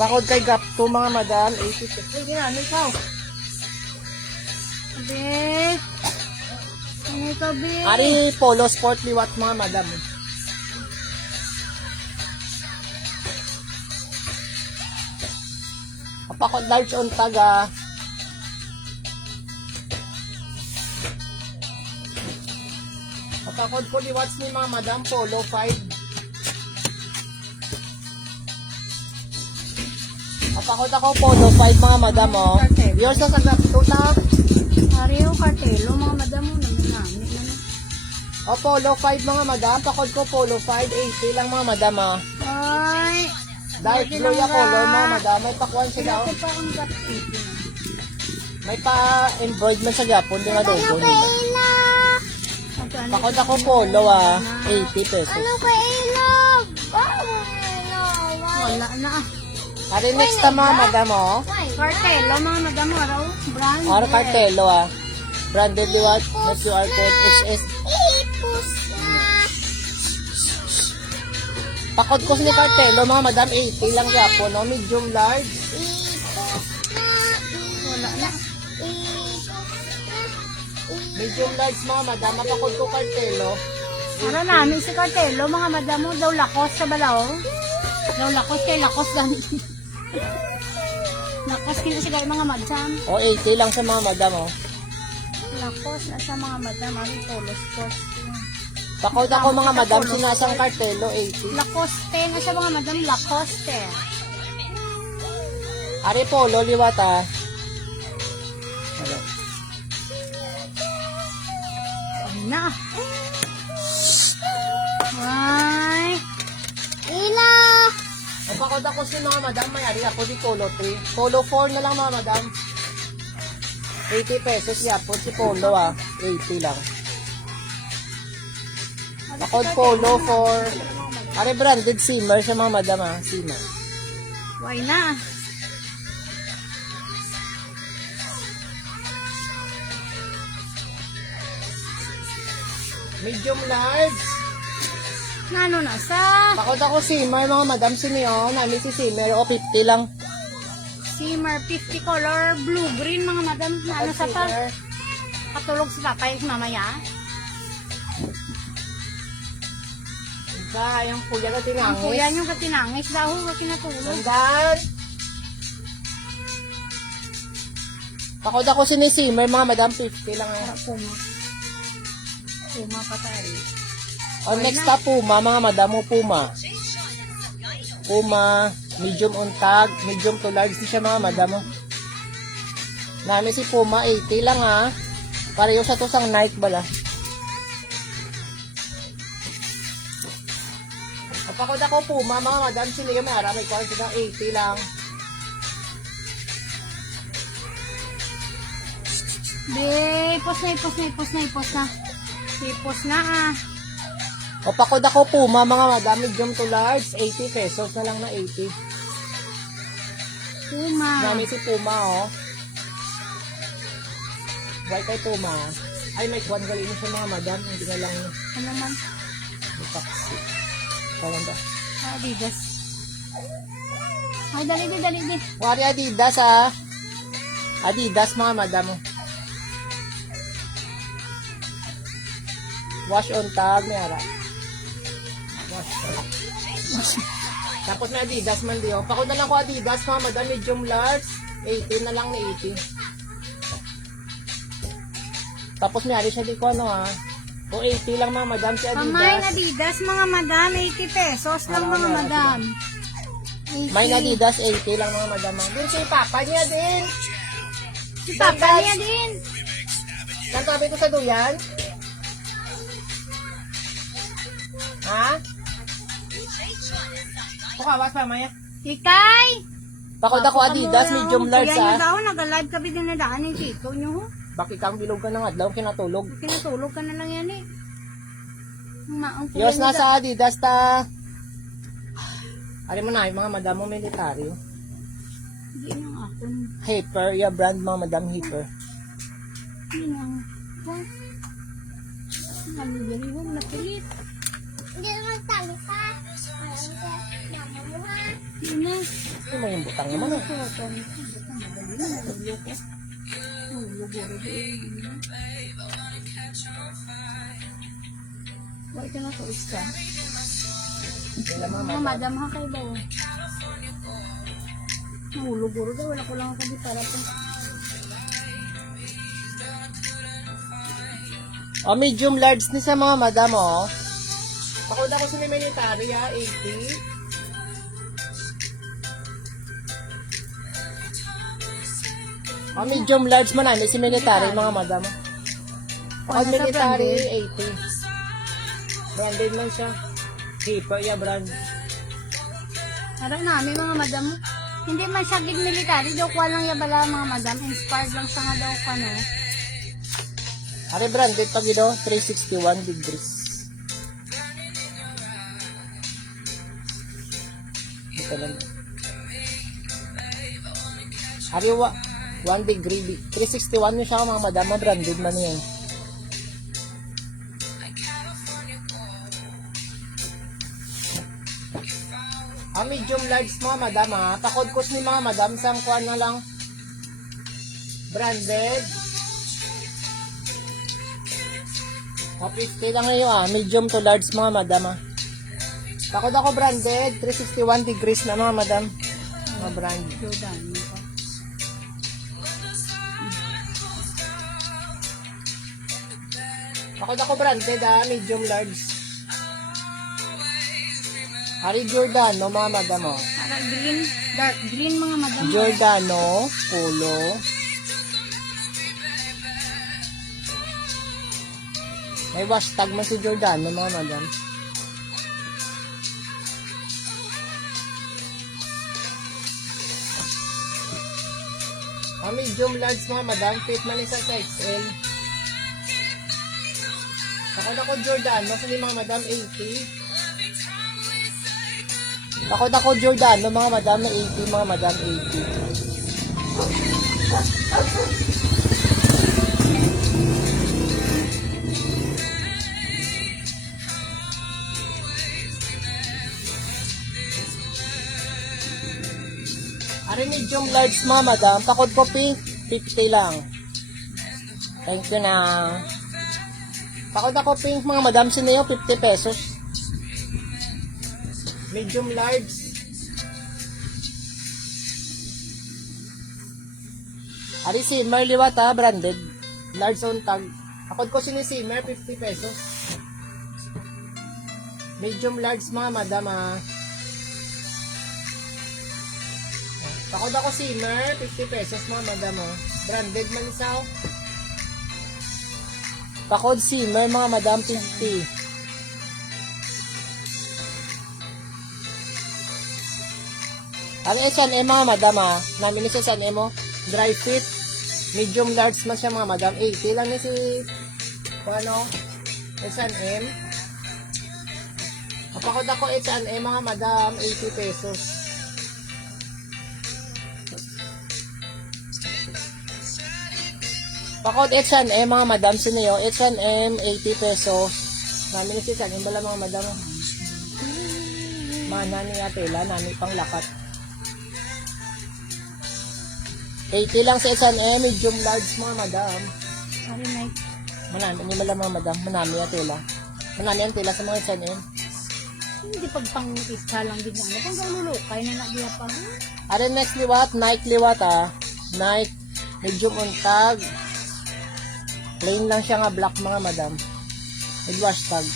Pakod kay gap 2 mga madam 80 pesos. Ay, ginano ikaw. Be. Ano ito, be? Ari polo sport liwat mga madam. Mapakod large on taga. Mapakod ko liwat ni mga madam polo 5. Mapakod ako polo 5 mga madam Yours na sa gap 2 ta. Ariyo, kartelo, mga madam mo naman namin. O polo 5 mga madam. Pakod ko polo 5. 80 lang mga madam Ay. Dark blue yung color mga madam. May pakuan siya daw. Ito pa ang gap 18. May pa-embroid man sa Japon. Di nga doon. Ate Pakod ako polo 80 pesos. Ano ka ilog? Wala na ah. Ari next na mga madam oh. Cartelo, mga madam, araw. Brand. Aro cartelo Branded liwat na QR code XS. Ipus na. Pakod ko ni cartelo mga madam 80 lang yapo no. Medium large. Wala na. Medium large mga madam. Pakod ko cartelo. Ara namin si Cartelo, mga madam mo, daw lakos sa balaw. Daw lakos kay lakos gani. Lakos kina siya mga madam. O 80 lang sa mga madam oh. Lakos na sa mga madam, ari polos kos. Pakod ako mga madam sinasang cartelo 80. Lacoste na siya mga madam, Lacoste. Ari polo liwat Ano? Ay na. Ay. Ila. O pakod ako si mga madam may ari ako di polo 3. Polo 4 na lang mga madam. 80 pesos yapon si polo 80 lang. Pakod polo 4. Ari branded simmer sa mga madam simmer. Why na? Medium large. Nano na sa Pakod ako simmer mga madam siniyo. Namin si simmer o 50 lang. Simmer 50 color blue green mga madam. Nano sa pa? Simmer. Patulog si tatay mamaya. Yung kuya na Ang tinangis. kuya nyo katinangis daw ka kinatulog. Sandan. Pakod ako sinisimmer mga madam 50 lang. Puma. Puma pa tayo. O next na Puma mga madam mo Puma. Puma, medium untag, medium to large di siya mga madam mo. Nami si Puma 80 lang Pareho sa to sang Nike bala. Pakod ako Puma mga madam sila may ara may kwarto na 80 lang. Be, ipos na. Ipos na O pakod ako Puma mga madam medium to large 80 pesos na lang na 80. Puma. Nami si Puma Right kay Puma Ay may kwan galing sa mga madam hindi na lang Ano man? taxi. Tawag ba? Adidas. Ay, dali. Wari Adidas Adidas mga madam. Wash on tag may ara. Wash. Tapos may Adidas man diyo. Pakod na lang ko Adidas mga madam medium large 80 na lang na 80. Tapos may ari siya di ko o 80 lang mga madam si Adidas. Pamay Adidas mga madam, 80 pesos lang mga madam. 80. May Adidas 80 lang mga madam. Din si Papa niya din. Si Papa niya din. Nagsabi ko sa duyan? Ha? Pukawas pa maya. Ikay! Pakod ako Adidas medium large Kaya nyo daw, nag-live kami din na daan yung tito nyo. Bakit kang bilog ka na nga daw kinatulog? Kinatulog ka na lang yan Maang kuya Yos nyo na sa Adidas ta. Ari mo na yung mga madam mo militaryo. Hindi nang ako. Hyper, ya brand mga madam Hyper. Hindi nang ako. Nalibiri mo, napilit. Hindi naman tayo pa. Alam ko, mama mo ha. Hindi na. Ano mo yung butang naman Ano ko? Wala ka na to isa. Mga madam ha kayo ba? Nahulog-uro daw. Wala ko lang ako di para pa. Medium large ni sa mga madam Pakod ako sa military 80. Medium large man na si military mga madam. Pakod military 80. Branded man siya. Hyper ya brand. Harap namin mga madam. Hindi man siya gig military. Daw kwa lang yabala mga madam. Inspired lang siya nga daw ka no. Ari branded pag ito, 361 degrees. Ito lang. Ari 1 degree, 361 yun siya mga madam, branded man yan. Medium large mga madam ha. Pakod-kos ni mga madam sang kuan na lang. Branded. 50 lang ngayon medium to large mga madam ha. Pakod ako branded, 361 degrees na mga madam. Mga brand. Jordan. Pakod ako branded ha, medium large. Ari Giordano mga madam oh. Para green, dark green mga madam. Giordano, polo. May hashtag man si Giordano mga madam. Medium large mga madam, fit man isa sa XL. Ako Giordano, kasi mga madam 80. Ako Giordano mga madam na 80, mga madam 80. Ari medium large mga madam, pakod ko pink, 50 lang. Thank you na. Pakod ako pink mga madam, sinayo 50 pesos. Medium large. Ari simmer liwat ha, branded. Large on tag. Pakod ko sini simmer, 50 pesos. Medium large mga madam ha. Pakod ako simmer, 50 pesos mga madam ha. Branded man isa. Pakod simmer mga madam, 50. Ang S&M mga madam ha, namin sa S&M mo, dry fit, medium large man siya mga madam, 80 lang ni si, ano, S&M. Kapakod ako S&M mga madam, 80 pesos. Pakod H&M mga madam, sinayo, H&M, 80 pesos. Namin si S&M, bala mga madam. Mana niya tela, namin pang lakat. 80 lang sa S&M, medium large mga madam. Ari night. Manami, hindi mala mga madam. Manami ang tela. Manami ang tela sa mga S&M. Hindi pag pang isa lang din na. Pang galulukay na nagiya pa. Are next liwat, Nike liwat ha. Nike, medium untag. Plain lang siya nga black mga madam. With wash tag.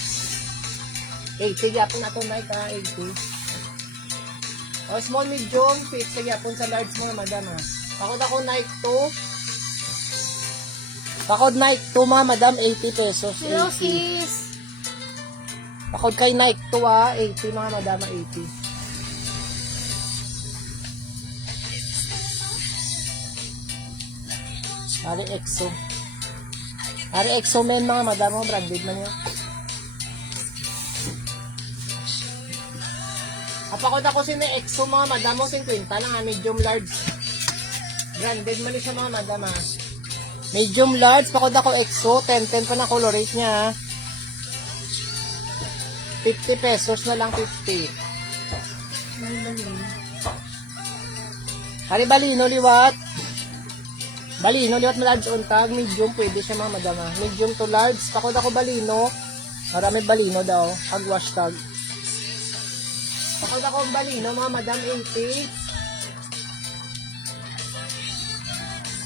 80 yapon na ito Nike ha, 80. O small medium, fit sa yapon sa large mga madam ha. Pakod ako Nike 2. Pakod Nike 2 mga madam, 80 pesos. Hello 80. sis. Pakod kay Nike 2 ha, 80 mga madam, 80. Ari EXO. Ari EXO men mga madam, mga branded man yun. Apakod ako sino EXO mga madam mo, 50 lang ha, medium large. Branded man siya mga madam ha. Medium large, pakod ako EXO, 10-10 pa na color rate niya ha. 50 pesos na lang, 50. Hari balino liwat. Balino liwat large on tag, medium pwede siya mga madam ha. Medium to large, pakod ako balino. Marami balino daw, pag wash tag. Pakod ako balino mga madam, 80.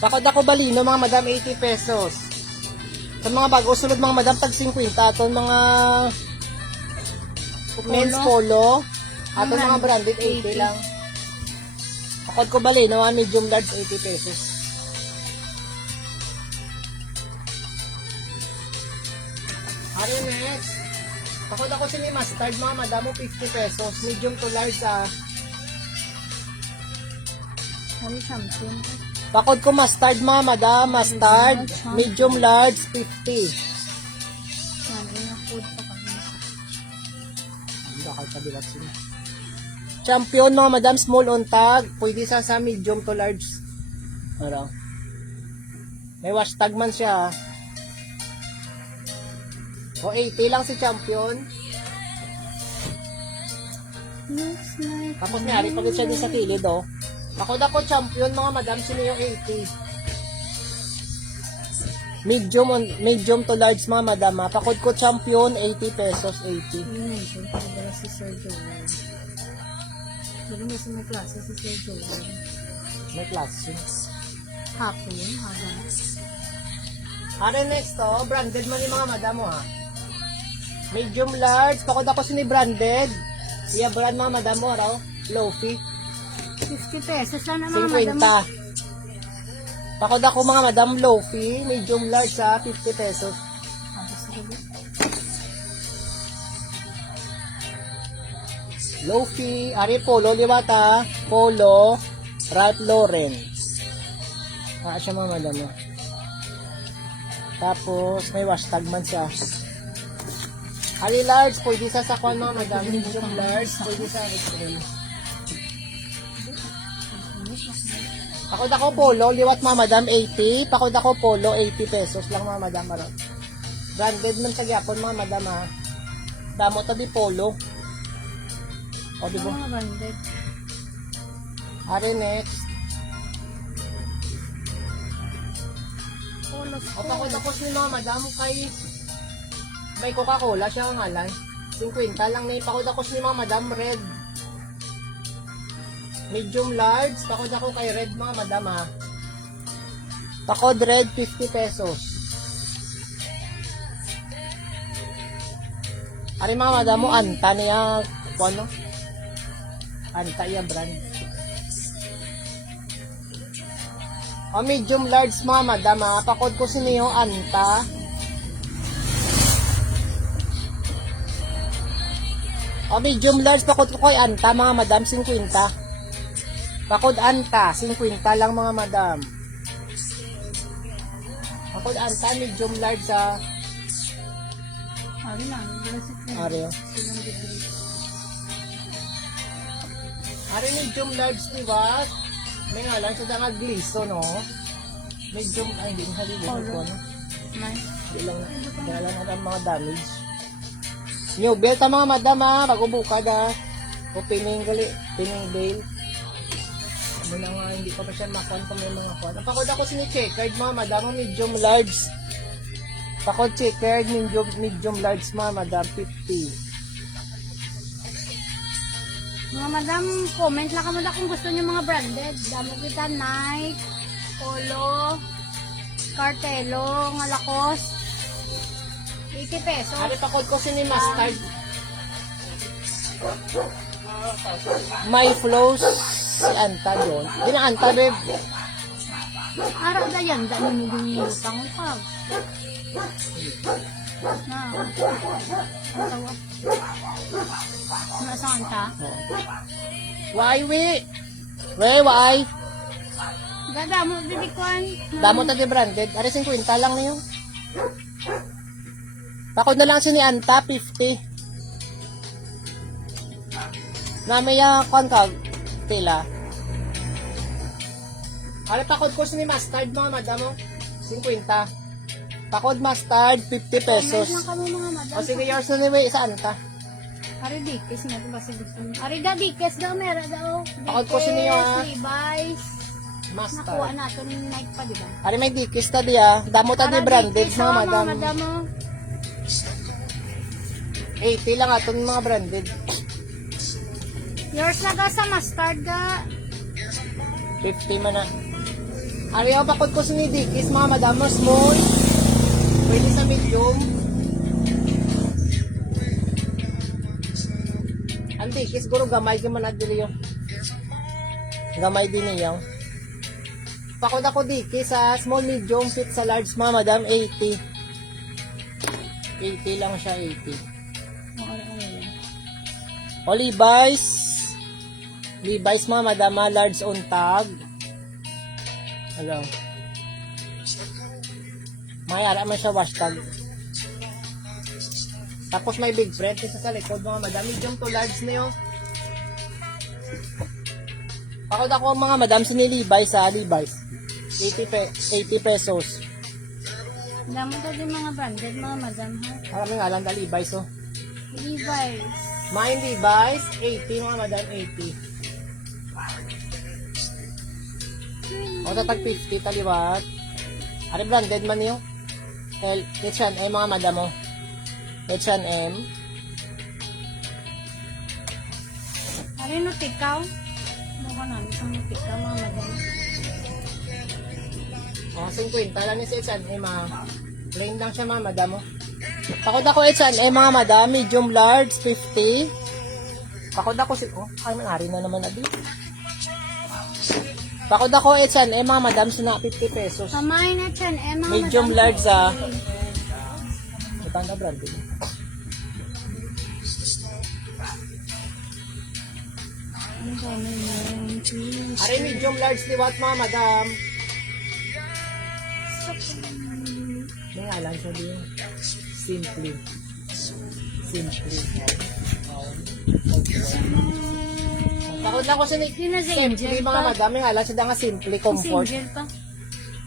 Pakod ako balino mga madam, 80 pesos. Sa mga bago sunod mga madam, tag 50 aton mga men's polo. Aton mga branded 80 lang. Pakod ko balino mga medium large, 80 pesos. Hari next. Pakod ako sini mustard mga madam, 50 pesos. Medium to large ah. Ari something. Pakod ko mustard mga madam, mustard, medium large, 50. Yan, yung food pa kami. Bakal kabilat sila. Champion mga madam, small on tag, pwede sa medium to large. Ano? May hashtag man siya. O 80 lang si champion. Looks like... Tapos may pagod siya din sa kilid, oh. Pakod ako champion mga madam, sino yung 80? Medium to large mga madam, ha. Pakod ko champion, 80 pesos, 80. Ito pala si Sir Joel. Hindi may klase si Sir Joel. May klase. Hapon, haba. Ano next, oh? Branded mo ni mga madam, ha. Medium large, pakod ako sini branded. Iya brand mga madam mo, raw. Low fee. 50 pesos lang na mga madam. 50. Pakod ako mga madam, low fee. Medium large, ha. 50 pesos. Low fee. Ari, polo, liwata. Polo. Ralph Lauren. Siya mga madam mo. Tapos, may hashtag man siya. Ari large, pwede sa sakwan mga madam. Medium large, pwede sa extreme. Pakod ako polo, liwat mga madam, 80. Pakod ako polo, 80 pesos lang mga madam. Branded man sa gyapon mga madam, ha. Damo tabi polo. O, diba? Mga branded. Ari next. O, pakod ako si mga madam kay may Coca-Cola siya ang ngalan. 50 lang na ipakod ako si mga madam, red. Medium large, pakod ako kay red mga madam, ha. Pakod red, 50 pesos. Ari mga madam mo, anta niya, ano? Anta niya brand. O medium large mga madam, ha. Pakod ko si niyo, anta. O medium large, pakod ko kay anta mga madam, 50. Pakod anta, 50 lang mga madam. Pakod anta, medium large, sa Ari lang, Ari. Ari medium large, diba? May nga lang siya nga gliso, no? Medium, ay hindi nga din ko, no? Hindi lang ang mga damage. New belt ta mga madam, ha. Bago bukad, ha. Opening gali, opening bail. Ano na nga, hindi pa siya makuha kung may mga kuha. Napakod ako sini-checkered mga madam, medium large. Pakod checkered, medium large mga madam, 50. Mga madam, comment lang kamo na kung gusto niyo mga branded. Damo kita Nike, Polo, Cartelo, nga Lacoste. 80 pesos. Ari pakod ko sini mustard. My flows si Anta doon. Di na Anta, babe. Araw na yan, dami mo binilutang ka. Na, ang tawa. Nasaan ka? Why, we? Why? Damo, didikwan. Damo tadi branded. Ari 50 lang niyo. Pakod na lang si ni Anta, 50. Namaya kon kag pila. Ari pakod ko si ni mustard mga madam, 50. Pakod mustard, 50 pesos. Comment lang kamo mga madam. O sige, yours na ni sa Anta. Ari dikis na ito ba si gusto niyo? Ari da dikis daw, meron daw. Pakod ko si niyo, ha. Levi's. Nakuha Mustard. natin yung Nike pa, di ba? Ari may dikis ta di, ha. Damo ta di branded mga madam. Mga madam, oh. 80 lang aton mga branded. Yours na ga sa mustard ga. 50 man na. Ari ako pakod ko sa ni dikis mga madam mo, small. Pwede sa medium. Ang dikis, guro gamay ka man adili yung. Gamay din niya. Pakod ako dikis sa small, medium, fit sa large mga madam, 80. 80 lang siya, 80. O Levi's mga madama, large on tag. Hello. Mayara man siya hashtag. Tapos may big friend isa sa likod mga madam. Medium to large na yun. Pakod ako mga madam sinilibay sa Levi's. 80 pesos. Damo to din mga branded, mga madam, ha? Maraming alam na Levi's oh. Levi's. May Levi's, 80 mga madam, 80. O tatag 50 taliwat. Ari branded man yun. H&M mga madam oh. H&M. Ari no tikaw. Mukha namin sa tikaw, mga madam. O 50 lang ni si H&M ah. Plain lang siya mga madam oh. Pakod ako H&M mga madam, medium large, 50. Pakod ako si... Oh, ay manari na naman na din. Pakod ako H&M mga madam, sina 50 pesos. Kamay na chan, mga Medium madam. large ah. Ito na branded. Ang dami na yung cheese. Ari medium large liwat mga madam. May alam siya din. Simply. Simply. Pakod lang ko sa Yun na sa Simply Angel mga pa. madam. May alam siya nga simply Si comfort. Angel pa.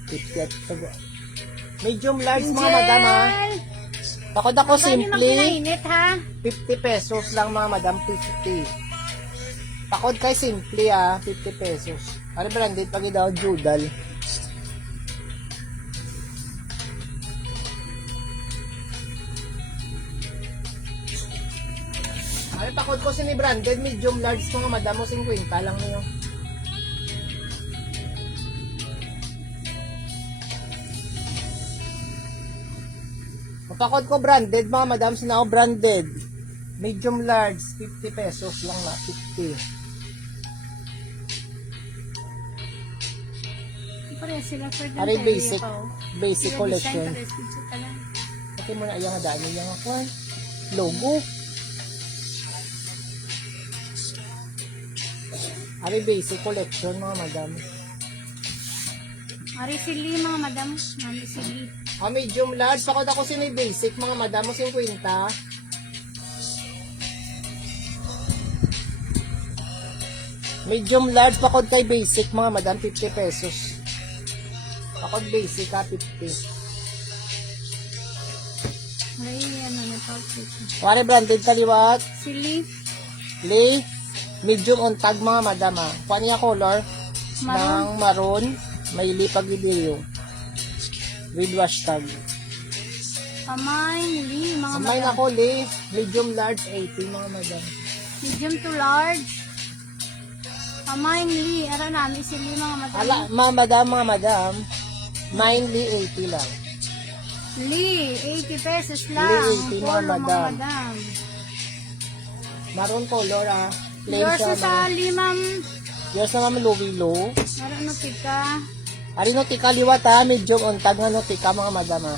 50 medium large mga madam ha. Pakod ako simply. Magpinainit, ha? 50 pesos lang mga madam. 50. Pakod kay simply 50 pesos. Ano branded pag daw Judal. Ay, pakod ko sini branded, medium large mga madam mo 50 lang niyo. Pakod ko branded mga madam, sinao branded. Medium large, 50 pesos lang na, 50. Pareha sila for Ari basic, Sila basic collection. design, pares dito ka lang. Pati mo na ayang daan niya ako. Logo. Ari basic collection mga madam. Ari sili, mga madam. Mami sili. Medium large, pakod ako sini basic mga madam mo 50. Medium large, pakod kay basic mga madam 50 pesos. Pakod basic 50. Ay, ano na pouch. Wari branded kaliwat. Sili. Lay, medium on tag mga madam ha. Kuha niya color Maroon. ng maroon, may lipag video. With wash tag. Kamay, li, mga May madam. nako lay, medium large 80 mga madam. Medium to large. Kamay, li. Ara namin sili, mga madam. Ala, mga madam, mainly 80 lang. Li, 80 pesos lang. Li, 80 mga Polo, madam. madam. Maroon color plain Yours siya. na sa limang. Yours na mami Louie. Meron no pika. Ari no tika liwat medium on tag nga no tika mga madam ha.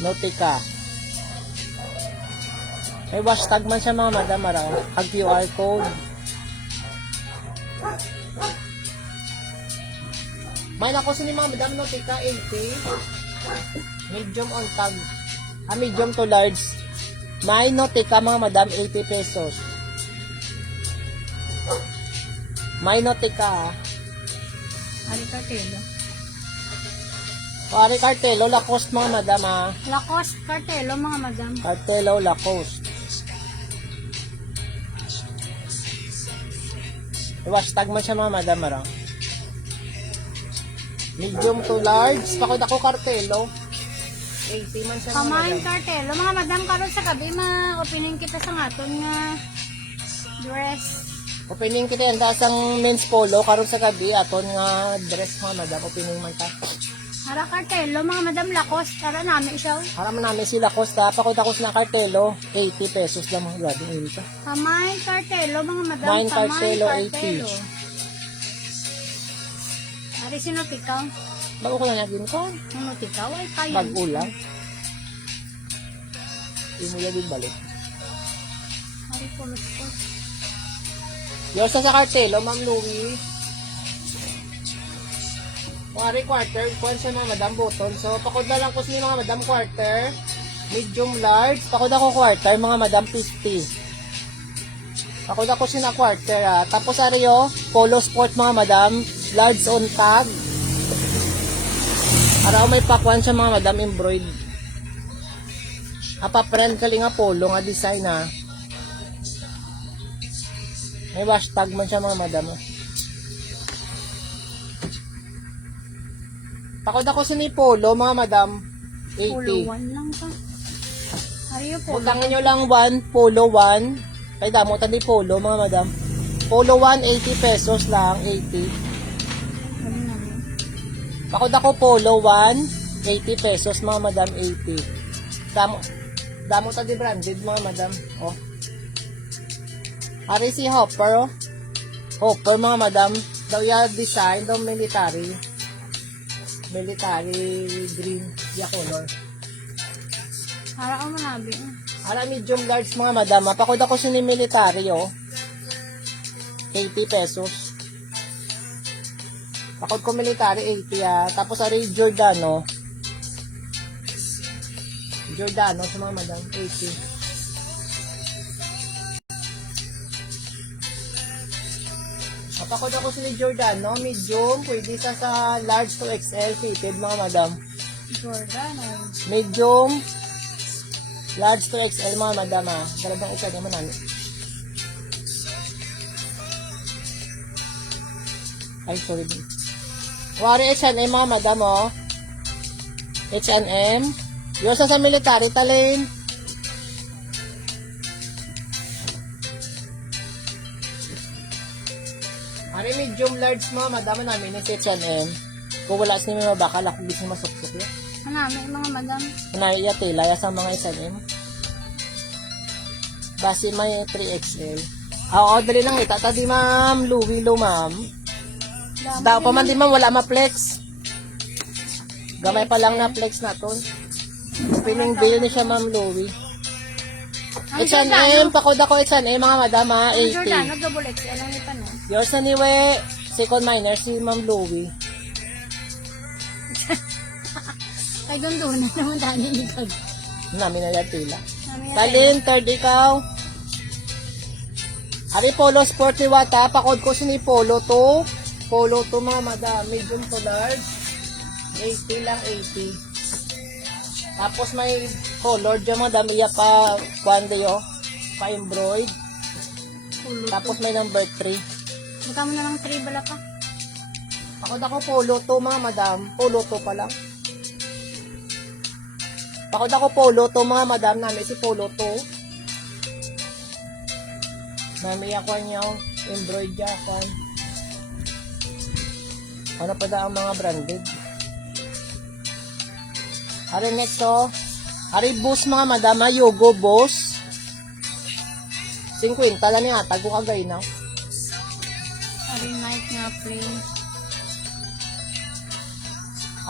No tika. May wash tag man siya mga madam ara. Ang QR code. May nako sini mga madam no tika 80. Medium on tag. Medium to large. May no tika mga madam 80 pesos. May no tika Ari Cartelo. Pare Cartelo, Lacoste mga madam ha. Lacoste Cartelo, mga madam. Cartelo, Lacoste. Hashtag man siya mga madam ha. Medium to large. Pakod ako Cartelo. 80 man siya mga Kamain madam. Cartelo. Mga madam, karon sa gabi, ma-opening kita sa ngaton nga dress. Opening kita yan dasang men's polo. Karon sa gabi, aton nga dress mga madam. Opening man ta. Hara Cartelo, mga madam, Lacoste. Tara namin siya. Haraman namin si Lacoste ha. Pakod ako sa Cartelo. 80 pesos lang mga grabe. Ito. Kamain Cartelo, mga madam. Kamain Kamain Cartelo, Cartelo. 80. Ari sino tikaw? Bago ko na naging ko. Ano tikaw? Ay, kaya. Mag-ulang. Hindi mo yan din balik. Ari pulos ko. Yours na sa Cartelo, Ma'am Louie. Wari quarter, kuhan siya mga madam button. So, pakod na lang ko sa mga madam quarter. Medium large. Pakod ako quarter, mga madam 50. Pakod ako sina quarter ha. Tapos ariyo, polo sport mga madam. Large on tag. Araw may pakwan siya mga madam embroid. Apa-print ka nga polo nga design ha. May hashtag man siya mga madam. Pakod ako sa ni polo mga madam. 80. Polo 1 lang pa. Ariyo polo. Utangin nyo lang 1, polo 1. Kaya damutan ni polo mga madam. Polo 1, 80 pesos lang, 80. Ano naman? Pakod ako polo 1, 80 pesos mga madam, 80. Damutan di branded mga madam. Oh. Ari si Hopper, oh. Hopper mga madam. Daw ya design, daw military. Military green, ya color. Para ako manabi. Ara medium large mga madam. Pakod ako sa ni military, oh. 80 pesos. Pakod ko military, 80 ah. Tapos ari Giordano. Giordano sa mga madam, 80. Pakod ako sa ni Giordano, medium. Pwede sa large to XL fitted mga madam. Jordan. Medium, large to XL mga madam ah. Talagang isa naman namin. Ay, sorry. Wari H&M mga madam oh. H&M. Yung sa military talin. Ari medium large mga madam namin sa H&M. Kung wala sa nyo mabakal ako gusto masuksok yun. Hanami, mga madam. Kunay tela ya sa mga H&M. Base may 3XL. Oo, dali lang itata di ma'am. Louie lo ma'am. Daw pa man di ma'am wala ma-flex. Gamay pa lang na flex na to. Piling bill ni siya ma'am Louie. H&M, pakod ako H&M mga madam ha, Ang Jordan, 80. double XL lang ito no. Yours na niwe, second minor si ma'am Louie. Kay gundo na naman tani ikag. Namin na yan tila. Nami na Talin, third ikaw. Ari polo sport ni Wata, pakod ko si ni polo to. Polo to mga madam, medium to large. 80 lang, 80. Tapos may color dyan mga dami ya pa kwande yo. Pa embroid. Polo. Tapos may number 3. Baka mo na lang 3 bala pa. Pakod ako polo to mga madam. Polo to pa lang. Pakod ako polo to mga madam namin si polo to. Nami ako niyo embroid ako. Ano pa da ang mga branded? Ari next oh. Ari boss mga madam, Yogo boss. 50 lang ni atag ko kagay na. Ari night nga plain.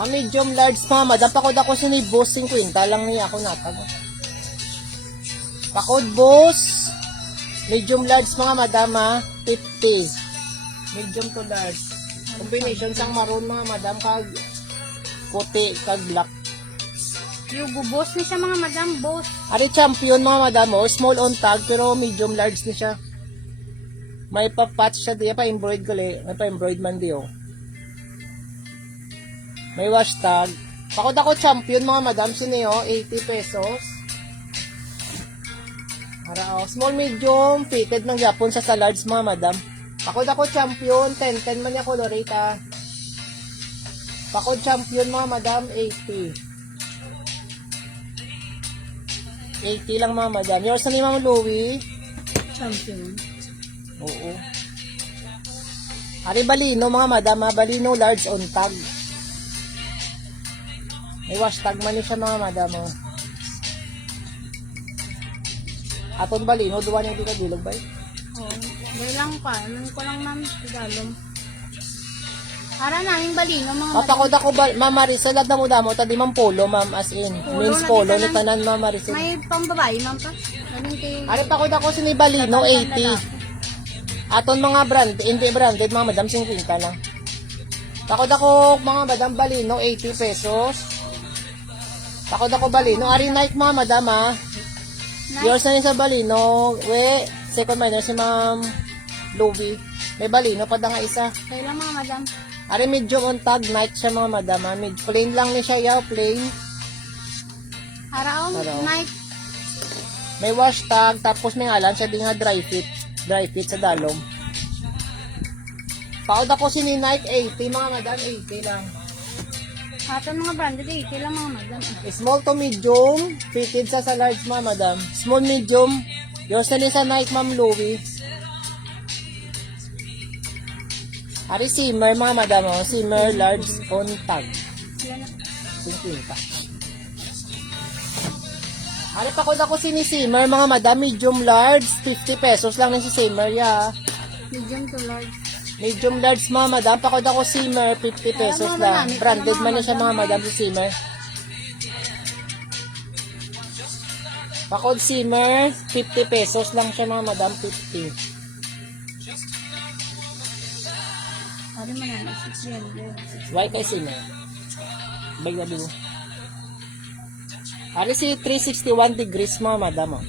Medium large mga madam, pakod ako sa ni boss 50 lang niya ako natag. Pakod boss. Medium large mga madam 50. Medium to large. Combination sang maroon mga madam kag puti kag black. Yung boss ni siya mga madam, boss. Ari champion mga madam oh, small on tag pero medium large ni siya. May pa-patch siya diya pa embroid gali, may pa embroid man diyo. May wash tag. Pakod ako champion mga madam siniyo 80 pesos. Ara oh, small medium fitted ng Japon sa large mga madam. Pakod ako champion 10 man niya colorate ah. Pakod champion mga madam 80. 80 lang mga madam. Yours na ni Ma'am Louie. Champion. Oo. Ari balino mga madam, balino large on tag. May wash tag man siya mga madam. Oh. Aton balino, duwa niya di ka bilog ba? Oh, gay lang pa. Alam ko lang ma'am, tigalom. Para naming balino mga madam. Papakod ako Ma'am Maricel, at damo-damo, tadi ma'am polo ma'am as in. Polo Means na polo kita ni ng- tanan Ma'am Maricel. May pambabae ma'am pa. Ganun kay... Ari pakod ako sa ni balino 80. Aton mga brand, hindi branded mga madam 50 lang. Takod ako mga madam balino, 80 pesos. Takod ako balino. Ari Nike mga madam ha. Yours na rin sa balino. We, second minor si ma'am Louie. May balino pa da nga isa. Kaya lang mga madam. Ari medium on tag Nike siya mga madam ha. Plain lang ni siya yaw, plain. Araw, Araw. night. May wash tag, tapos may ngalan, sabi nga dry fit. Dry fit sa dalom. Paod ako si ni Nike 80, mga madam, 80 lang. Ato mga branded, 80 lang mga madam. Small to medium, fitted sa large, mga madam. Small, medium, yours na rin sa Nike, ma'am Louie. Ari simmer, mga madam, oh. Simmer, large, on tag. Sila na. 50. Ari pakod ako si ni simmer, mga madam, medium, large, 50 pesos lang ni si simmer, ya. Medium to large. Medium large mga madam, pakod ako simmer, 50 pesos mga lang. madami, Branded mga man na siya mga madami. madam si simmer. Pakod simmer, 50 pesos lang siya mga madam, 50. Ari man na, 600. Why kay simmer? Bag na bigo. Ari si 361 degrees mga madam. Oh.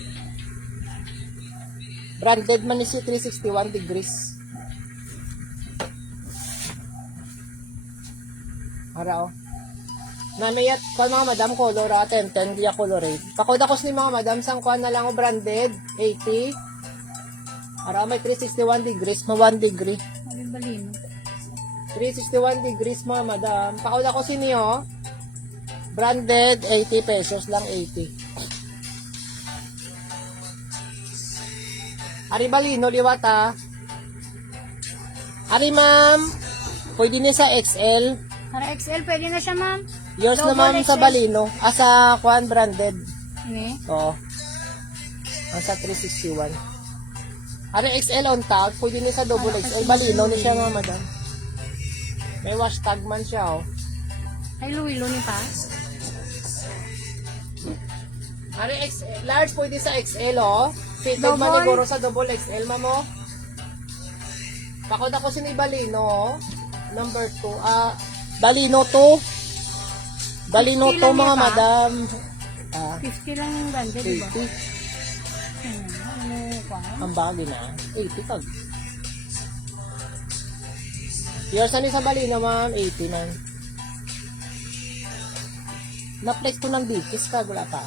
Branded man ni si 361 degrees. Ara oh. Namayat ko mga madam color atin 10 dia colorate. Pakod ako ni mga madam sang kuan na lang o branded 80. Ara may 361 degrees, ma 1 degree. Ari balino. 361 degrees mga madam. Pakod ako si niyo. Branded 80 pesos lang 80. Ari balino liwata. Ari ma'am. Pwede niya sa XL. Para XL, pwede na siya ma'am. Yours na Double ma'am sa XL. balino. Sa kuan branded. Ini. Oo. Ang sa 361. Ano XL on tag, pwede niya sa double XL. Balino ni siya mga madam. May wash tag man siya oh. Ay, Luilo ni pa. Ano XL, large pwede sa XL oh. Fitted man Double. siguro sa double XL mamo. Pakod ako si ni Balino oh. Number 2. Balino 2. Balino 2 50 lang mga yan, pa? madam. 50 lang yung branded, di ba? 80. Ano pa? Ang bagay na. 80 kag. Yours na ni sa Balino, ma'am. 80 man. Na-flex ko ng dikis kag. Wala pa.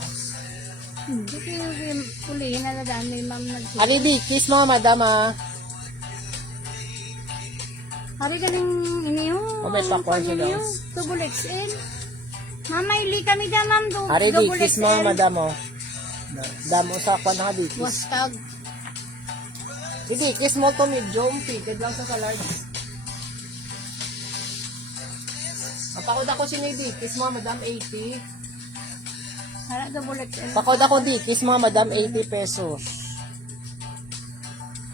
Hindi ko yung pulihin na nadaan may ma'am nag-tip. Ari dikis, mga madam, ah. Hari galing iniyo. Oh, may popcorn siya daw. Double XL. Mama, ili kami dyan, ma'am. Ari Double dikis, mga madam, oh. Damo sa kwan na dikis. Wastag. Dikis mo to medium. Fitted lang sa large. Pakod ako si ni dikis, mga madam, 80. Hala, double XL. Pakod ako dikis, mga madam, 80 pesos.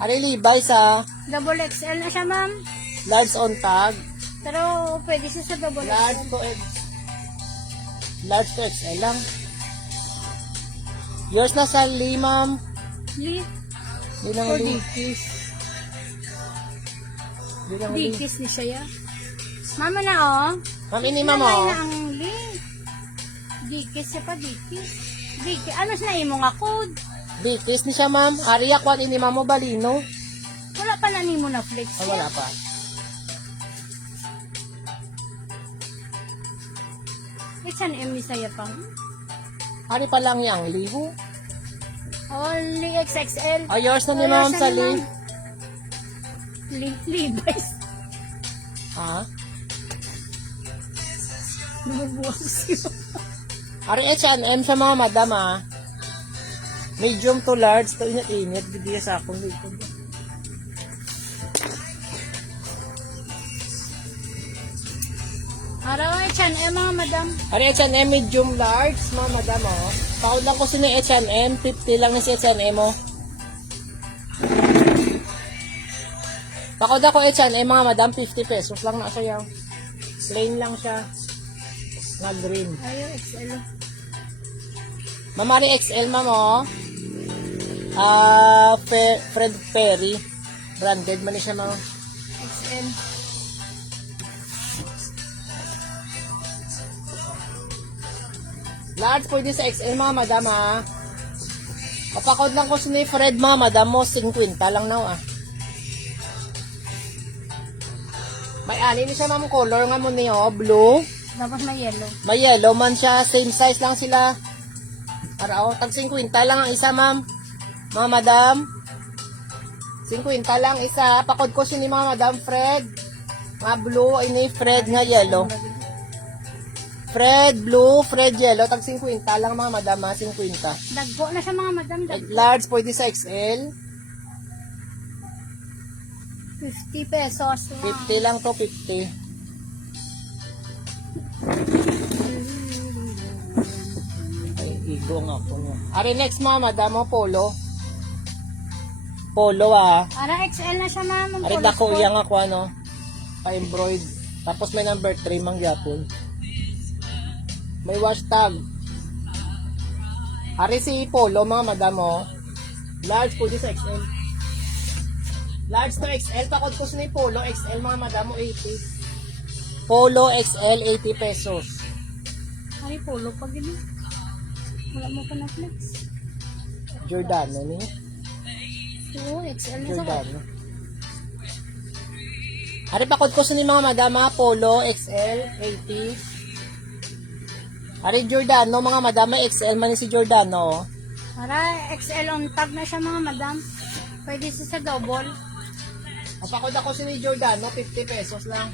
Ari Levi's, ah. Double XL na siya, ma'am. Large on tag. Pero pwede siya sa double Large XL. to Large to XL lang. Yours na sa Lee, ma'am. Li, Yun ang for Lee. dikis. Yun ang Lee. Dikis ni siya, ya. Mama na, oh. Ma'am, ini ma'am, Nanay oh. na ang li. Dikis siya pa, dikis. Dikis. Ano siya na imo nga code? Dikis ni siya, ma'am. Ariya, kwan ini ma'am mo balino. Wala pa na nimo na flex. Ay, wala pa. H&M ni saya pang. Ari pa lang yang Lee. Only XXL. Oh, yours na ni ma'am sa Lee. Levi's. Ha? Lumubuwag siya. Ari H&M sa mga madam, ah. Medium to large. To init-init. Bibigyan sa akong dito. Araw H&M mga madam. Ari H&M medium large, mga madam, oh. Paud lang ko si ni H&M, 50 lang ni si H&M, oh. Paud ako H&M, mga madam, 50 pesos lang na siya. Plain lang siya. Na green. Ayaw XL. Mamari XL, ma'am, oh. Fred Perry. Branded man ni siya, ma'am. XL. Large pwede sa XL mga madam ha. Kapakod lang ko si Fred mga madam mo, 50 lang na ah. May ani ni siya ma'am color nga mo niyo, blue. Tapos may yellow. May yellow man siya, same size lang sila. Araw, tag 50 lang ang isa ma'am. Mga madam. 50 lang isa. Pakod ko si ni mga madam Fred. Mga blue, ini Fred nga yellow. Fred blue, Fred yellow, tag 50 lang mga madam ha, 50. Daggo na siya mga madam. Daggo. Large pwede sa XL. 50 pesos lang. 50 lang to, 50. Ay, igong ako nyo. Ari next mga madam mo, polo. Polo ah. Ara XL na siya ma'am. Ang Ari polo dako sport. iyang ako ano. Pa-embroid. Tapos may number 3 mang yapon. May wash tag. Ari si polo mga madam mo. Large pwede sa XL. Large to XL, pakod ko sa ni Polo XL mga madam mo 80. Polo XL 80 pesos. Ay, polo pag yun. Wala mo pa na flex. Giordano ni. Oo, XL na sa Giordano. Ari pakod ko sa ni mga madam mga Polo XL 80. Ari Giordano mga madam may XL man ni si Giordano. Ara XL on tag na siya mga madam. Pwede siya sa double. Pakod ako sa ni Giordano 50 pesos lang.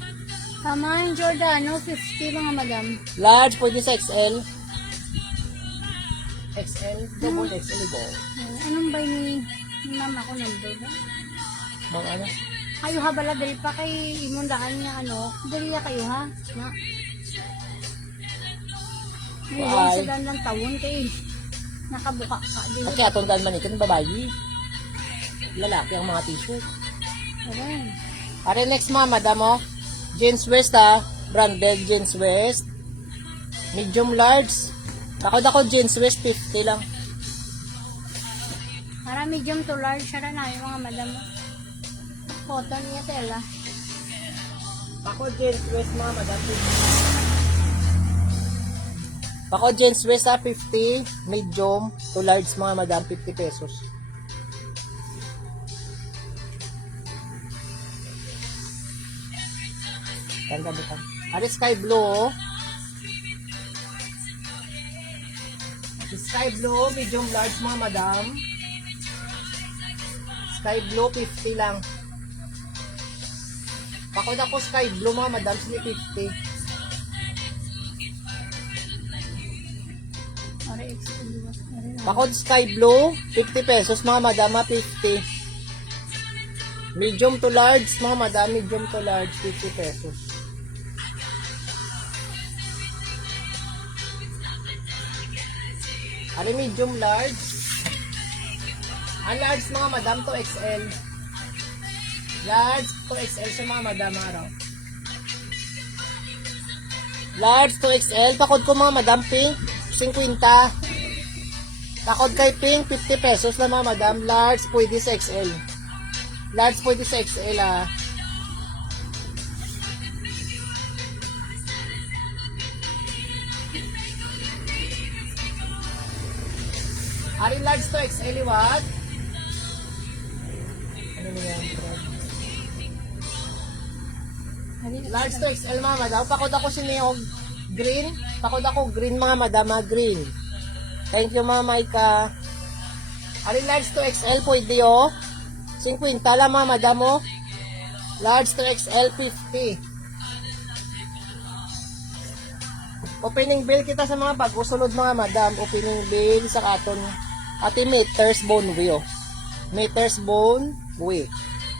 Tama yung Giordano, 50 mga madam. Large pwede sa XL. XL, double XL go. Anong ba ni mama ko number ba? Mga ano? Kayo ha bala dali pa kay imundaan niya ano. Dali kayo ha. Na. Ngayon Bye. sa dandang tawon kay nakabuka ka. Dili. At kaya tundaan man ikan babayi. Lalaki ang mga tissue. Ayan. Are next mga madam mo. Jeans West ha. Branded Jeans West. Medium large. Ako Jeans West 50 lang. Para medium to large siya na yung mga madam. Cotton niya tela. Ako Jeans West mga madam 50. Ako Jeans West ha 50. Medium to large mga madam 50 pesos. Ganda butang. Are sky blue oh. Sky blue, medium large mga madam. Sky blue, 50 lang. Pakod ako sky blue mga madam, sili 50. Para XL. Pakod sky blue, 50 pesos mga madam, 50. Medium to large mga madam, medium to large, 50 pesos. Ano medium large? Ang large mga madam to XL. Large to XL siya mga madam araw. Large to XL. Pakod ko mga madam pink, 50. Pakod kay pink, 50 pesos lang mga madam. Large pwede sa XL. Large pwede sa XL ah. Ari large to XL what? Ano na yan? Large to XL mga madam. Pakod ako siniyog green. Pakod ako green mga madam. Green. Thank you mga Maika. Ari large to XL pwede oh. 50 lang mga madam oh. Large to XL 50. Opening bill kita sa mga bago. Sulod mga madam. Opening bill sa katon. Ati meters bone wheel. Meters bone wheel.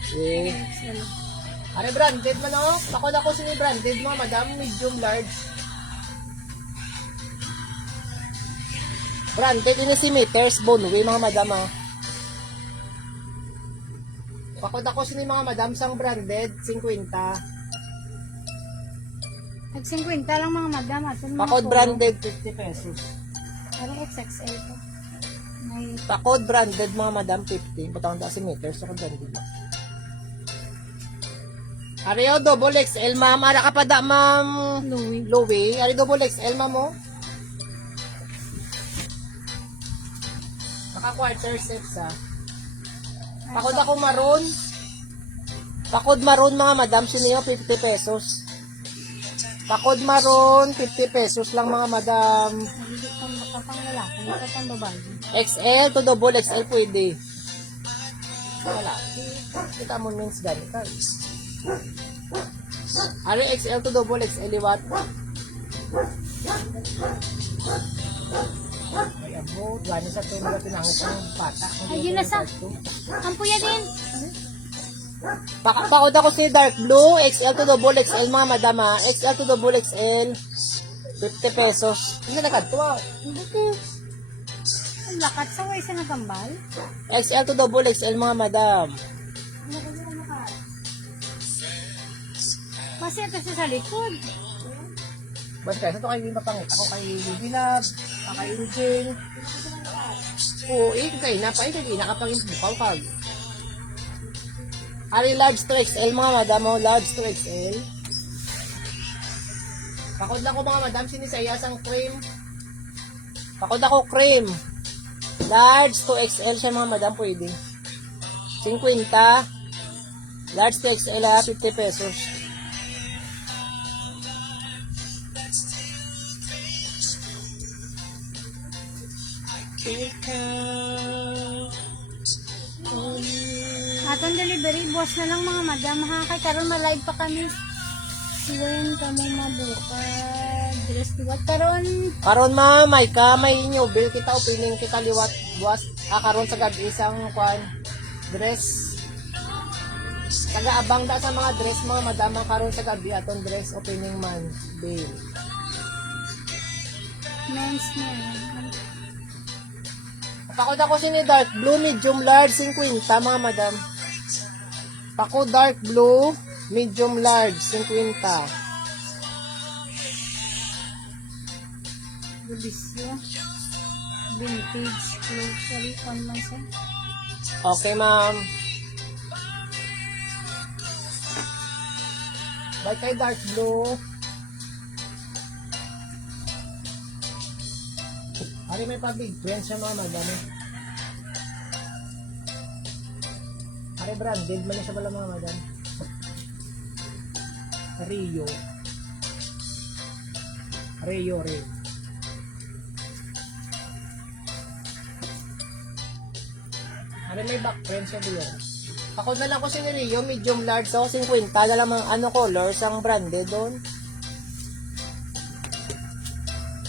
Okay. XL. Ano branded man oh? Ako na ko sini branded mga madam. Medium large. Branded ini si meters bone wheel mga madam oh. Pakod ako sini mga madam sang branded 50. Nag 50 lang mga madam. Atin mga Pakod polo. branded 50 pesos. Para XXL to. May Pakod branded mga madam 50. Batang da si meters ako branded. Areo double XL ma'am. Ara ka pa da ma'am Louis. Louie. Ari double XL ma'am mo. Naka quarter sets ah. Pakod ako maroon. Pakod maroon mga madam, siniyo 50 pesos. Pakod maroon, 50 pesos lang mga madam. Hindi pang lalaki, hindi pang babae. XL to double XL pwede. Wala. Kita mo means ganito. Ano XL to double XL liwat? Ay, abo. Gani sa tungo pinangit ang bata. Ay, yun na sa. Ang puya din. Pakod ako si dark blue, XL to double XL mga madam ha. XL to double XL, 50 pesos. Hindi na nagkatuwa. Ang lakat sa way sa nagambal. XL to double XL mga madam. Masaya ito sa likod. Basta ito kayo mapangit. Ako kay Bilab, kay Eugene. Oo, kay napay kay nakapangit bukaw kag. Ari large to XL mga madam, oh, large to XL. Pakod lang ko mga madam, sinisayas ang cream. Pakod ako cream. Large to XL siya mga madam, pwede. 50. Large to XL ha, 50 pesos. Atong delivery, boss na lang mga madam ha. Kay karon ma-live pa kami. Siwen kamo mabuka. Dress liwat karon. Karon may new bill kita opening kita liwat buwas karon sa gabi isang kwan dress. Taga-abang da sa mga dress mga madam karon sa gabi aton dress opening man bill. Men's na. Pakod ako sini dark blue medium large 50 mga madam. Pakod dark blue medium large 50. Gudisyo. Vintage clothes. Sorry, kon lang siya. Okay ma'am. Bye kay dark blue. Ari may pa-big friends siya mga madam. Ari branded man na siya pala mga madam. Rio. Rio. Ari may back friends siya diyan. Ako na lang ko si Rio, medium large ako, 50 na lang ang colors, ang branded doon.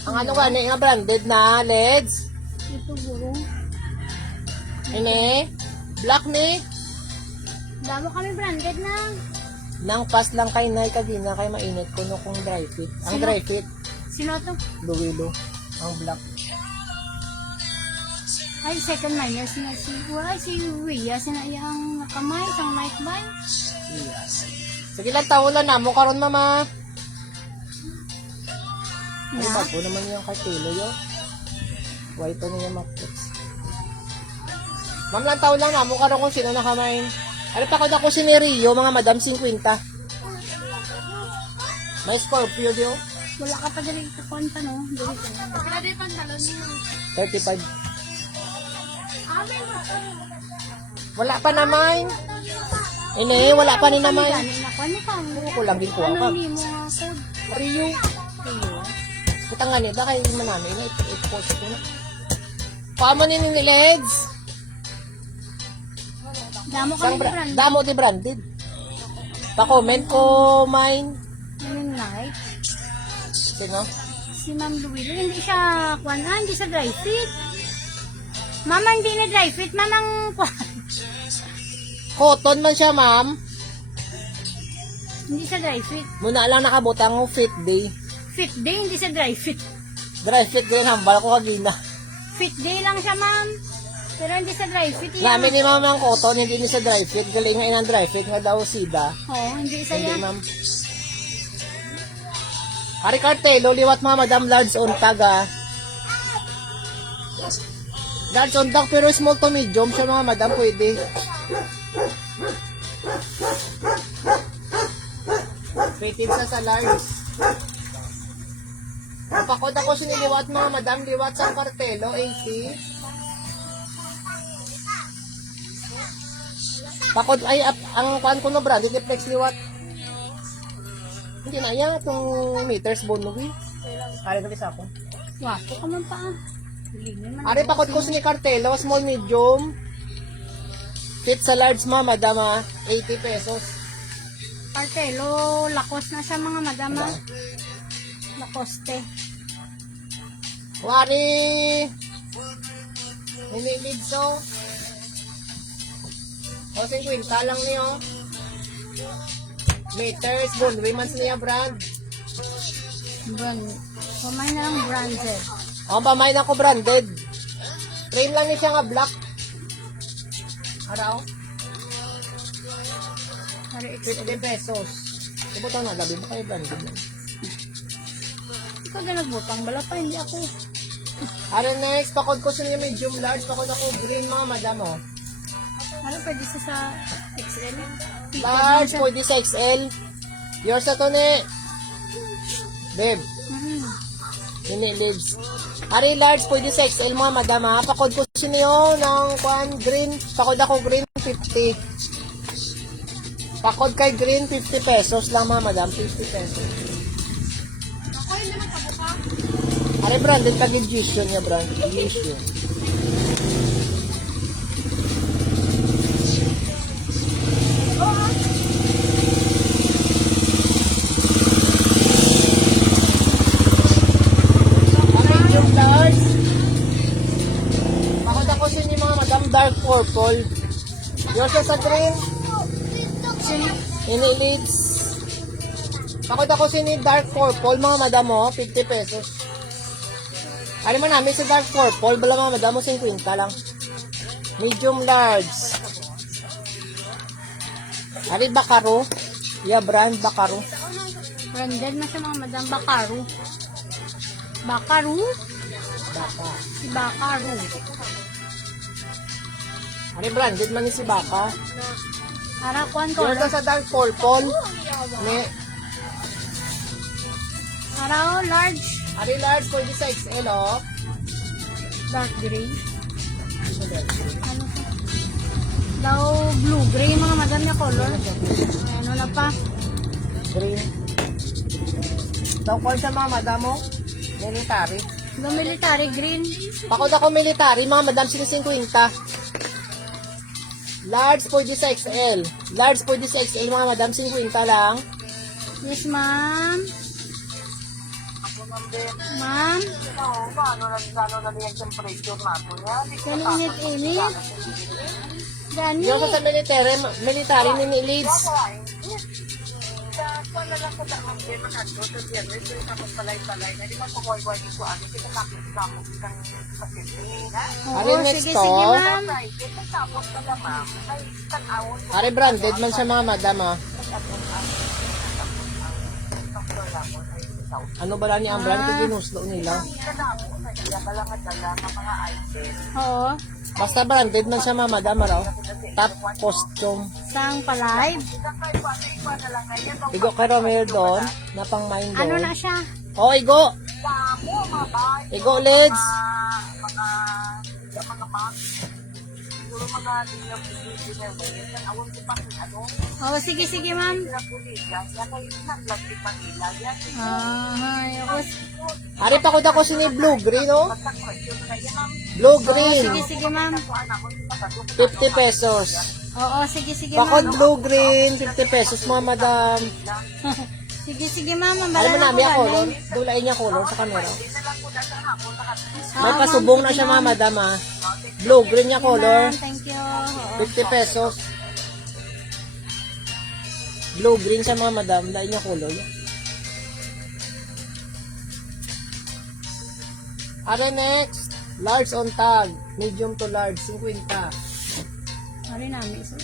Ang ano nga nga branded na LEDs. Ito buro. Ini, black ni. Damo kami branded na. Nang pass lang kay Nay kagina kay mainit ko no kung dry fit. Ang Sino? dry fit, Sino to? Luwilo. Ang black. Ay, second minus na si Wala, si Wia. Sina iyang nakamay, isang night buy. Yes. Sige lang taon na mo karon mama. Ay, Na. bago naman yung kartilo yun. White pa niya makits. Ma'am lang taon lang na mo karon kung sino nakamain. Ano pa ako si Rio, mga madam 50. May Scorpio diyo. Wala ka pa dali kakon pa, no? Dali ka. Wala din pantalon niyo. 35. Wala pa naman. Ini, wala pa ni naman. Ano ka? Ko lang din ko Ano ka. hindi mo code? Rio. Rio. Kita nga nito, kaya hindi man namin. I-post ko na. Paano ni LEDs? Damo kami brand. Damo di branded. Pa-comment ko mine. Yung night. Sino? Si Ma'am Luwilo, hindi siya hindi siya dry fit. Mama, hindi na dry fit. Mamang Cotton man siya, ma'am. hindi siya dry fit. Muna lang nakabutang ng fit day. Fit day, hindi siya dry fit. Dry fit green hambal ko kagina. Fit day lang siya, ma'am. Pero hindi siya dry fit. Namin ni ma'am ng cotton, hindi ni sa dry fit. Galing nga inang dry fit nga daw sida. Oo, hindi siya Hindi, yan. ma'am. Ari Cartelo, liwat mga madam large on taga. Large on tag, pero small to medium siya mga madam, pwede. Fitted sa large. Napakod ako siniliwat mga madam, liwat sa Cartelo, 80. Pakod ay ang kuan ko no brand ni flex liwat. Hindi na yan itong meters bono gi. Ari dali sa ako. Wapo ka man pa ah. Hilingin man. Ari pakod ko sa ni Cartelo, small medium. Fit sa large madam 80 pesos. Cartelo, lakos na siya mga madama. Lacoste. Wari. Hindi so. O 50 lang niyo. Meters bono man sa niya brand. Brand. Pamay na lang branded. O pamay na ko branded. Train lang ni siya nga black. Araw. Hari 50 pesos. Subuto na, labi mo kayo branded lang. Ikaw na nagbutang. Bala pa, hindi ako. Ano next, pakod ko sa niya medium large, pakod ako green mga madam o. Ano pwede sa XL? Large, pwede sa XL. Yours na to ni. Babe, ini lives. Ari large, pwede sa XL mga madam ha. Pakod ko sa niyo ng green, pakod ako green 50. Pakod kay green 50 pesos lang mga madam, 50 pesos. Ako hindi magkabuka. Ari branded kag edition niya brand, edition. Medium large. Pakod ako sa inyo mga madam dark purple. Yours na sa green. Ini leads. Pakod ako sa inyo dark purple mga madam mo, 50 pesos. Ano man namin sa dark purple, bala mga madam mo 50 lang. Medium large. Ari Bacaro. Yeah, brand Bacaro. Branded na siya mga madam. Bakaru. Bakaru? Baka. Si Bakaru. Ari branded man ni si Baka. Para kuhan ko. Yours na sa dark purple. Ni, Para large. ari large, pwede sa XL oh. Dark gray. Ano siya? Daw blue gray mga madam niya color. Ano na pa? Green. Daw ko sa mga madam mo. Military. Daw military green. Pakod ako military, mga madam, 50. Large pwede sa XL. Large pwede sa XL, mga madam, 50 lang. Yes ma'am. Ma'am. Gano'n init-init. Gani. Yung sa military ni Leeds. Ari Oo, next sige, to. sige ma'am. Ari branded man sa mga madam ah. Ano ba lang niya ang brand? Kaya ginuslo nila. Oo. Basta branded man sa mga madam raw. Top costume. Sang palive. Igo ka Romero doon. Na pang mind Ano doon. na siya? Oh, igo. Igo, Lids. Oo, sige, sige ma'am. Ay, ako. Ari pa ko da ko sini blue green, oh. Blue green. Sige, sige ma'am. 50 pesos. Oo, sige, sige Bakod ma'am. blue green, 50 pesos mga madam. Sige, sige ma'am. Alam Bala mo na namin ko ang color. galing. Dulay niya color sa camera. May Oo, pasubong ma'am, na sige, siya mga ma'am. madam ah. Blue green niya color. Ma'am, thank you. Oo. 50 pesos. Blue green siya mga madam. Dahil niya color. Are next. Large on tag. Medium to large. 50. Ari namin isa.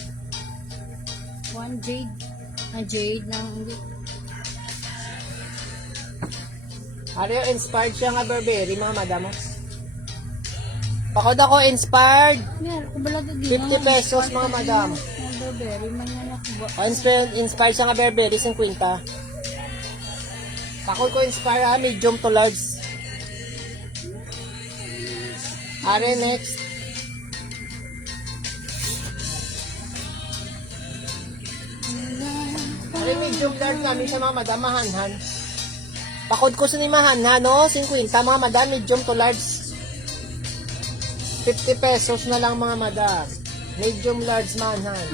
One jade. Na jade ng hindi. Are inspired siya nga Burberry mga madam. Pakod ako inspired. Yan, kubala din. 50 pesos mga madam. Berry man yan ako. O, inspired siya nga Burberry, 50. Pakod ko inspire ha, medium to large. Are next. Ari medium large namin sa mga madam, mahanhan. Pakod ko sa ni mahanhan, no? 50 mga madam, medium to large. 50 pesos na lang mga madam. Medium large mahanhan.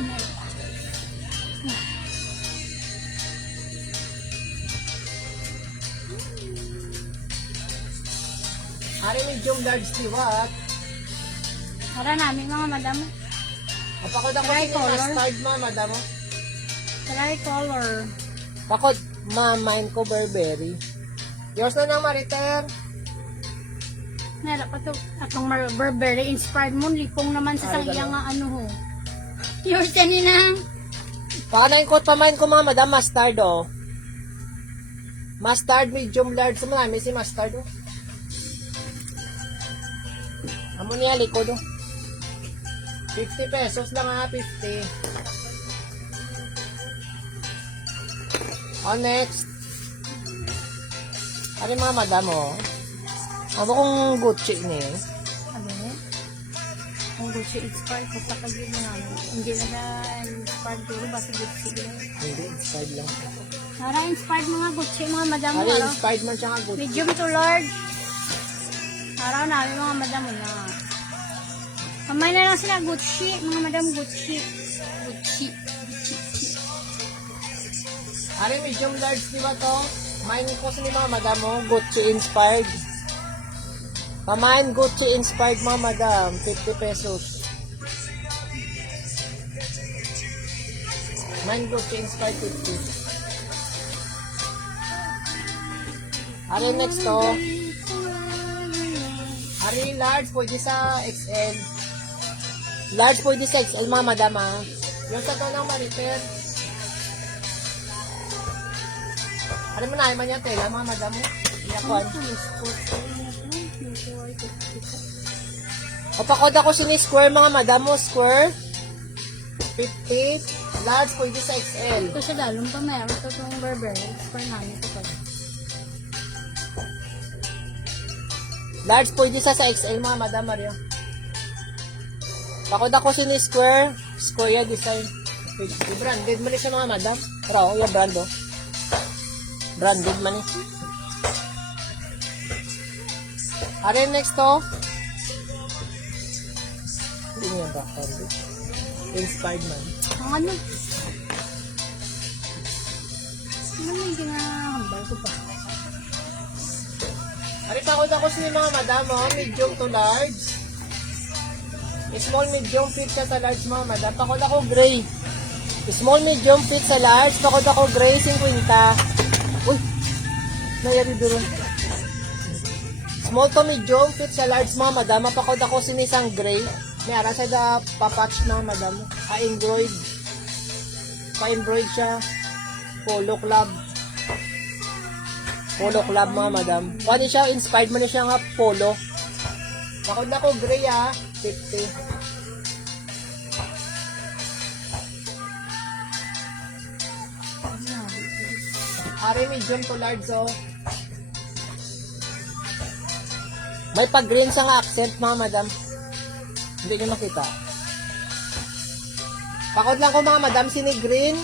Ari medium large liwat. Para namin mga madam. Pakod ako sa ni Tricolor. mustard mga madam. Tricolor. Pakod, mamain ko Burberry. Yours na ng Mariter. Meron pa to. Atong Burberry inspired mo. Lipong naman sa Ay, sayang gano'n. nga ano ho. Yours yan ninang. Pakanain ko, pamain ko mga madam, mustard oh. Mustard, medium large. Sa marami si mustard oh. Amo niya likod oh. 50 pesos lang ha, 50. Oh, next. Ano mga madam oh. Ako kung Gucci ni. Sabi niya. Ang Gucci inspired ko sa kagyo na namin. Hindi na siya inspired ko. Basta Gucci din. Hindi, inspired lang. Para inspired mga Gucci mga madam. Ano, Araw. inspired man siya nga Gucci. Medium to large. Araw namin mga madam na. Kamay na lang sila Gucci. Mga madam Gucci. Gucci. Ari, medium large, di ba to? Main ko sa ni mga madam mo, Gucci inspired. Pamain Gucci inspired mga madam, 50 pesos. Main Gucci inspired 50. Ari, next to. Ari, large, pwede sa XL. Large, pwede sa XL mga madam ha. Yung sa to ng ma-repair. Ano mo na, man yung tela, mga madam mo? Iyakuan. O, pakod ako sini square, mga madam mo. Square. 50. Large, pwede sa XL. Ito siya dalong pa meron. Ito itong Burberry. Inspired namin ito pa. Large, pwede sa XL, mga madam, Mario. Pakod ako sini square. Square yan, design. Branded mo rin siya, mga madam. Pero, yung brand, oh. Branded man eh. Are next to? Hindi niya ba? Inspired man. Ang ano? Ano yung ginahambal ko pa? Are pakod ako sa mga madam, oh. Medium to large. Small, medium, fit siya sa large, mga madam. Pakod ako gray. Small, medium, fit sa large. Pakod ako gray, 50. Uy! Nayari doon. Small to medium, fit sa large mga madam. Mapakod ako sinisang gray. May ara siya da papatch na madam. Pa-embroid. Pa-embroid siya. Polo club. Polo club mga madam. Pwede siya, inspired mo na siya nga polo. Pakod na ko gray 50. Are medium to large, oh. May pag-green sa nga accent, mga madam. Hindi nyo makita. Pakod lang ko, mga madam, sini green.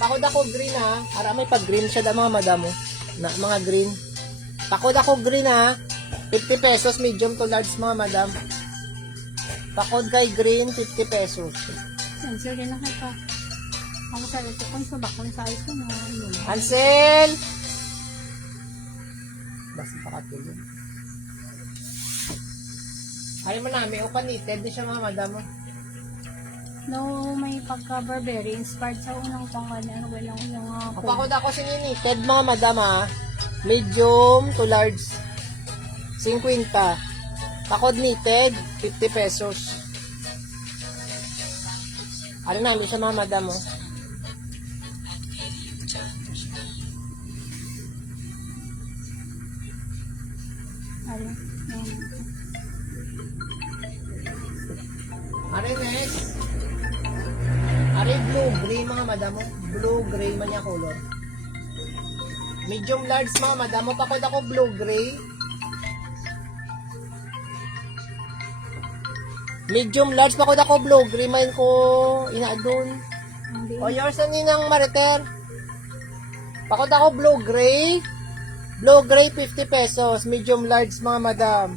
Pakod ako green, ha. Ara, may pag-green siya da, mga madam, oh. Na, mga green. Pakod ako green, ha. 50 pesos, medium to large, mga madam. Pakod kay green, 50 pesos. Cancel din na kayo pa. Ako sa ito kung sa bakong sa ito na yun. Ansel! Basta pakatulog. Ano mo namin, o kanited, di siya mga madam. No, may pagka-Burberry inspired sa unang pangani. Ano ba lang yung Kapakod ako sininited, mga madam, ha. Medium to large. 50. Pakod knitted, 50 pesos. Ano namin siya, mga madam, oh. Ano? Are next. Are blue gray mga madam mo. Blue gray man niya color. Medium large mga madam mo. Pakod ako blue gray. Medium large pakod ako blue gray man ko inaadun. Hindi. O yours na ninang Mariter. Pakod ako blue gray. Blue gray 50 pesos. Medium large mga madam.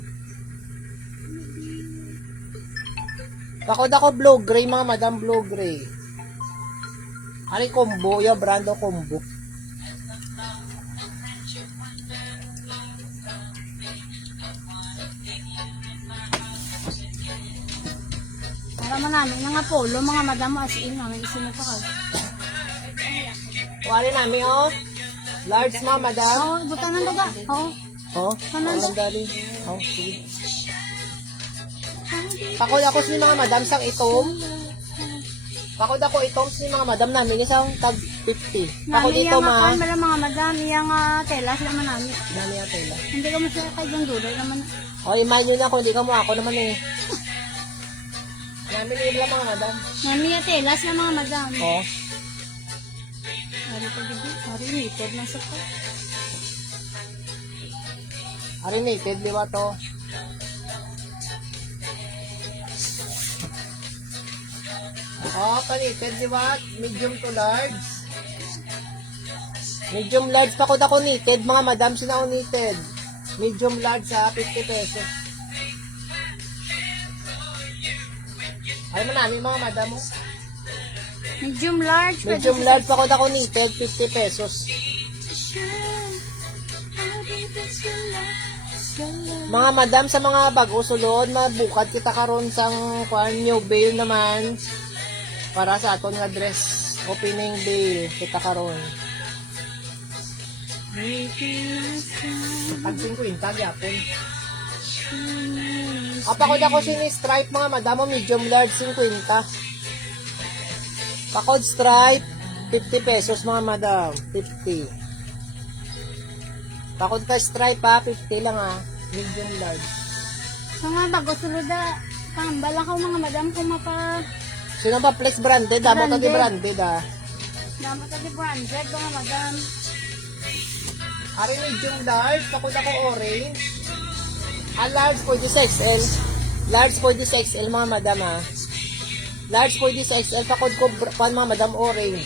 Pakod ako blue gray mga madam. Blue gray. Ari combo. Yung brando combo. Para manami nga polo, mga madam, as in, may isunod pa kayo. Wari namin oh. Large mga madam. Oo, ibutan ng daga. Oo. Oh, Kanan ang dali. Oh, sige. Pakod ako sa mga madam sang itom. Pakod ako itom sa mga madam namin isang tag 50. Pakod Nami ito yung ma. makan, mga madam, yung telas naman namin. Dami ya tela. Hindi ka masaya kay yung dulo naman. Oh, iman nyo na kung hindi ka mo ako naman eh. Namin yung mga madam. Nami yung telas ng mga madam. Oh. Hari pa dito. Hari, nated na sa to. Arinated, liwa to. Oh, panited, liwa. Medium to large. Medium large pa ko na knitted. Mga madam, sina knitted. Medium large sa 50 pesos. Ay mo namin mga madam mo. Medium large. Medium large pa ko na knitted. 50 pesos. Mga madam, sa mga bago sulod, mabukad kita karon sang new bail naman para sa aton nga dress opening bail kita karon. Pag 50 gyapon. Apakod ako sini stripe mga madam, medium large 50. Pakod stripe 50 pesos mga madam, 50. Pakod ka stripe ha, 50 lang ha. Medium large. Sa mga bago sulod na, tambal ako mga madam kung mapa... Sino ba flex branded? Damo to di branded ha. Dapat ka di branded mga madam. Ari medium large, pakod ako orange. Large pwede sa XL. Large pwede sa XL mga madam ha. Large pwede sa XL, pakod ko pan mga madam orange.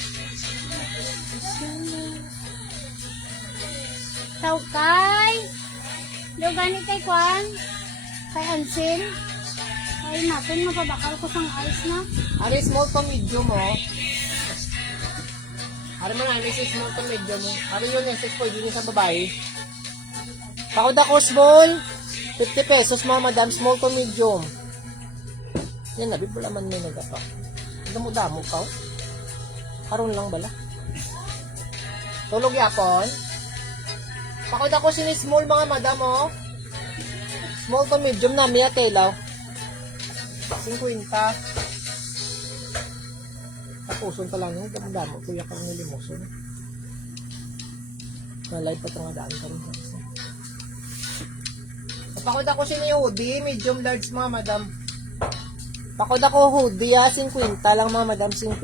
Taukay. Lugani kay Kwan. Kay Ansin. Ay natin, mapabakal ko sang ice na. Ari small to medium oh. Ari mo na, this is small to medium oh. Ari yun, SS pwede din sa babae. Pakod ako small. 50 pesos mga madam, small to medium. Yan, nabibula man may nagapak. Damo-damo ka oh. Karoon lang bala. Tulog yapon. Pakod ako sini small mga madam oh. Small to medium na miya telaw. 50. Tapuson pa lang yung damo-damo. Kuya ka ng limoson. Nalay pa ito nga daan ka rin. Pakod ako sini hoodie. Medium large mga madam. Pakod ako hoodie ha. 50 lang mga madam. 50.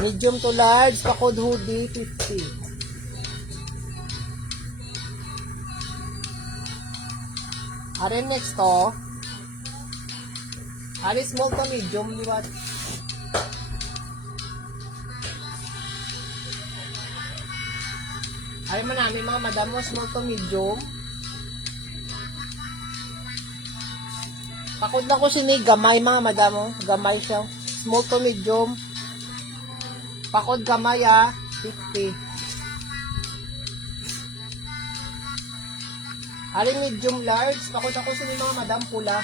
Medium to large. Pakod hoodie. 50. Are next to. Are small to medium, di ba? Are man namin mga madam mo, small to medium. Pakod lang ko sini, gamay mga madam mo. Gamay siya. Small to medium. Pakod gamay 50. Ari medium large, pakod ako sa mga madam pula.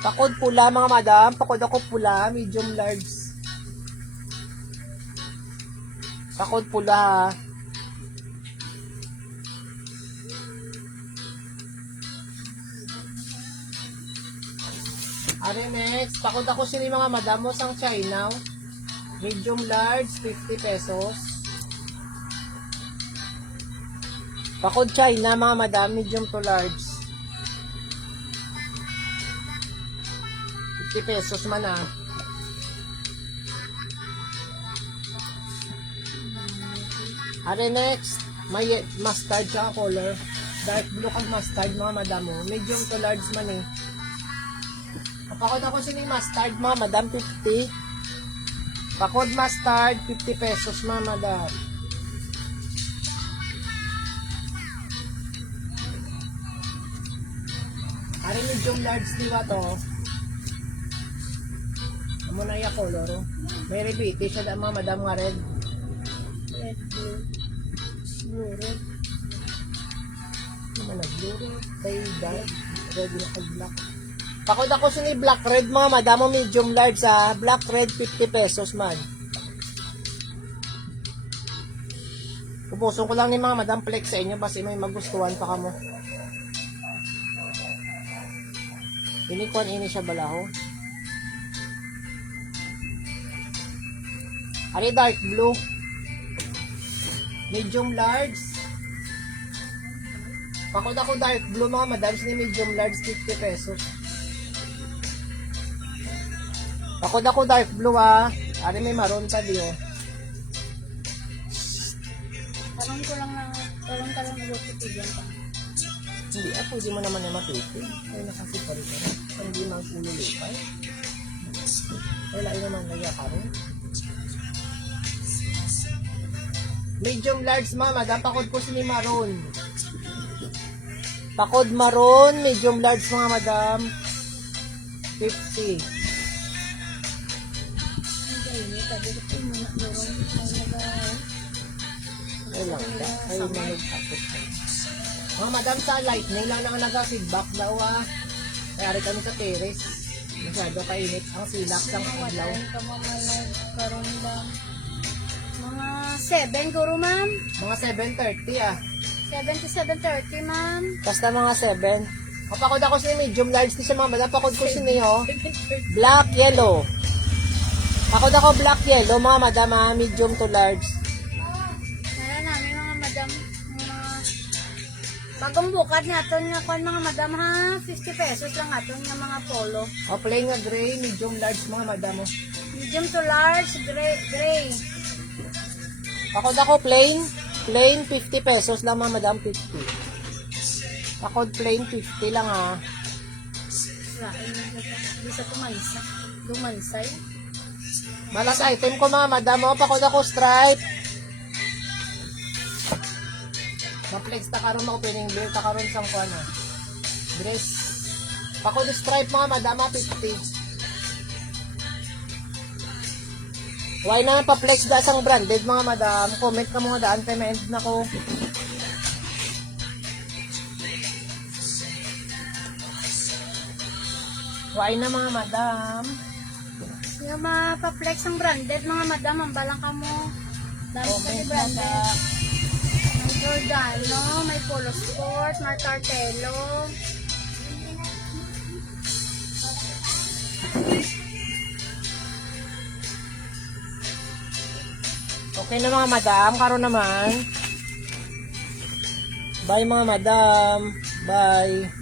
Pakod pula mga madam, pakod ako pula, medium large. Pakod pula. Ari next, pakod ako sa mga madam mo sang China. Medium large, 50 pesos. Pakod China mga madam, medium to large. 50 pesos man ah. Are next, may mustard siya color. Dark blue kag mustard mga madam mo. Medium to large man eh. Pakod ako sini mustard mga madam, 50. Pakod mustard, 50 pesos mga madam. Ari medium large diba to? Amo na iya color. May rebate siya da mga madam nga red. Red, blue. Blue, red. Ano na blue red? Tay dark. Red na kag black. Pakod ako sa ni black red mga madam mo medium large ha. Black red 50 pesos man. Ubuson ko lang ni mga madam flex sa inyo basi may magustuhan pa kamo. Inikon ini siya balaho. Ari dark blue. Medium large. Pakod ako dark blue mga madam ni medium large 50 pesos. Pakod ako dark blue ha. Ari may maroon pa diyo. Parang ko lang na, parang ka lang nagpipigyan pa. Hindi ako, hindi mo naman na mapipig. Ay, nakasipa rin ka. Hindi magululipay. Wala yun naman naya ka rin. Medium large mama, pakod ko si maroon. Pakod maroon, medium large mga madam. 50. Hindi, hindi. Sabi ko po, meron. Ay lang ka. Ay, managpapos ka. Mga madam sa lightning lang na nag-feedback daw ah. Kaya kami sa terrace. Masyado kainit ang silak ng adlaw. Karoon lang. Mga 7 guro, ma'am. Mga 7:30 ah. 7 to 7:30, ma'am. Basta mga 7. Kapakod ako sa medium large di siya mga madam. Pakod ko sa niyo. Black, yellow. Pakod ako black, yellow mga madam ah. Medium to large. Meron namin mga madam. Mga bagong bukad nga ito nga kung mga madam ha. 50 pesos lang ito nga mga polo. O plain nga gray, medium large mga madam oh. Medium to large, gray. Pakod ako plain. Plain 50 pesos lang mga madam. 50. Pakod plain 50 lang ah. Wala, hindi sa tumansa. Dumansay. Malas item ko mga madam oh. Pakod ako stripe. Ma-flex ta karon mo opening beer ta karon sang kuan ah. Dress. Pakod stripe mga madam 50. Why na pa-flex da sang branded mga madam. Comment ka mga daan kay ma-end na ko. Why na mga madam. Yung mga pa-flex ang branded, mga madam, ang balang ka mo. Dami ka ni branded. May Giordano, may Polo Sport, may Cartelo. Okay na mga madam, karon naman. Bye mga madam. Bye.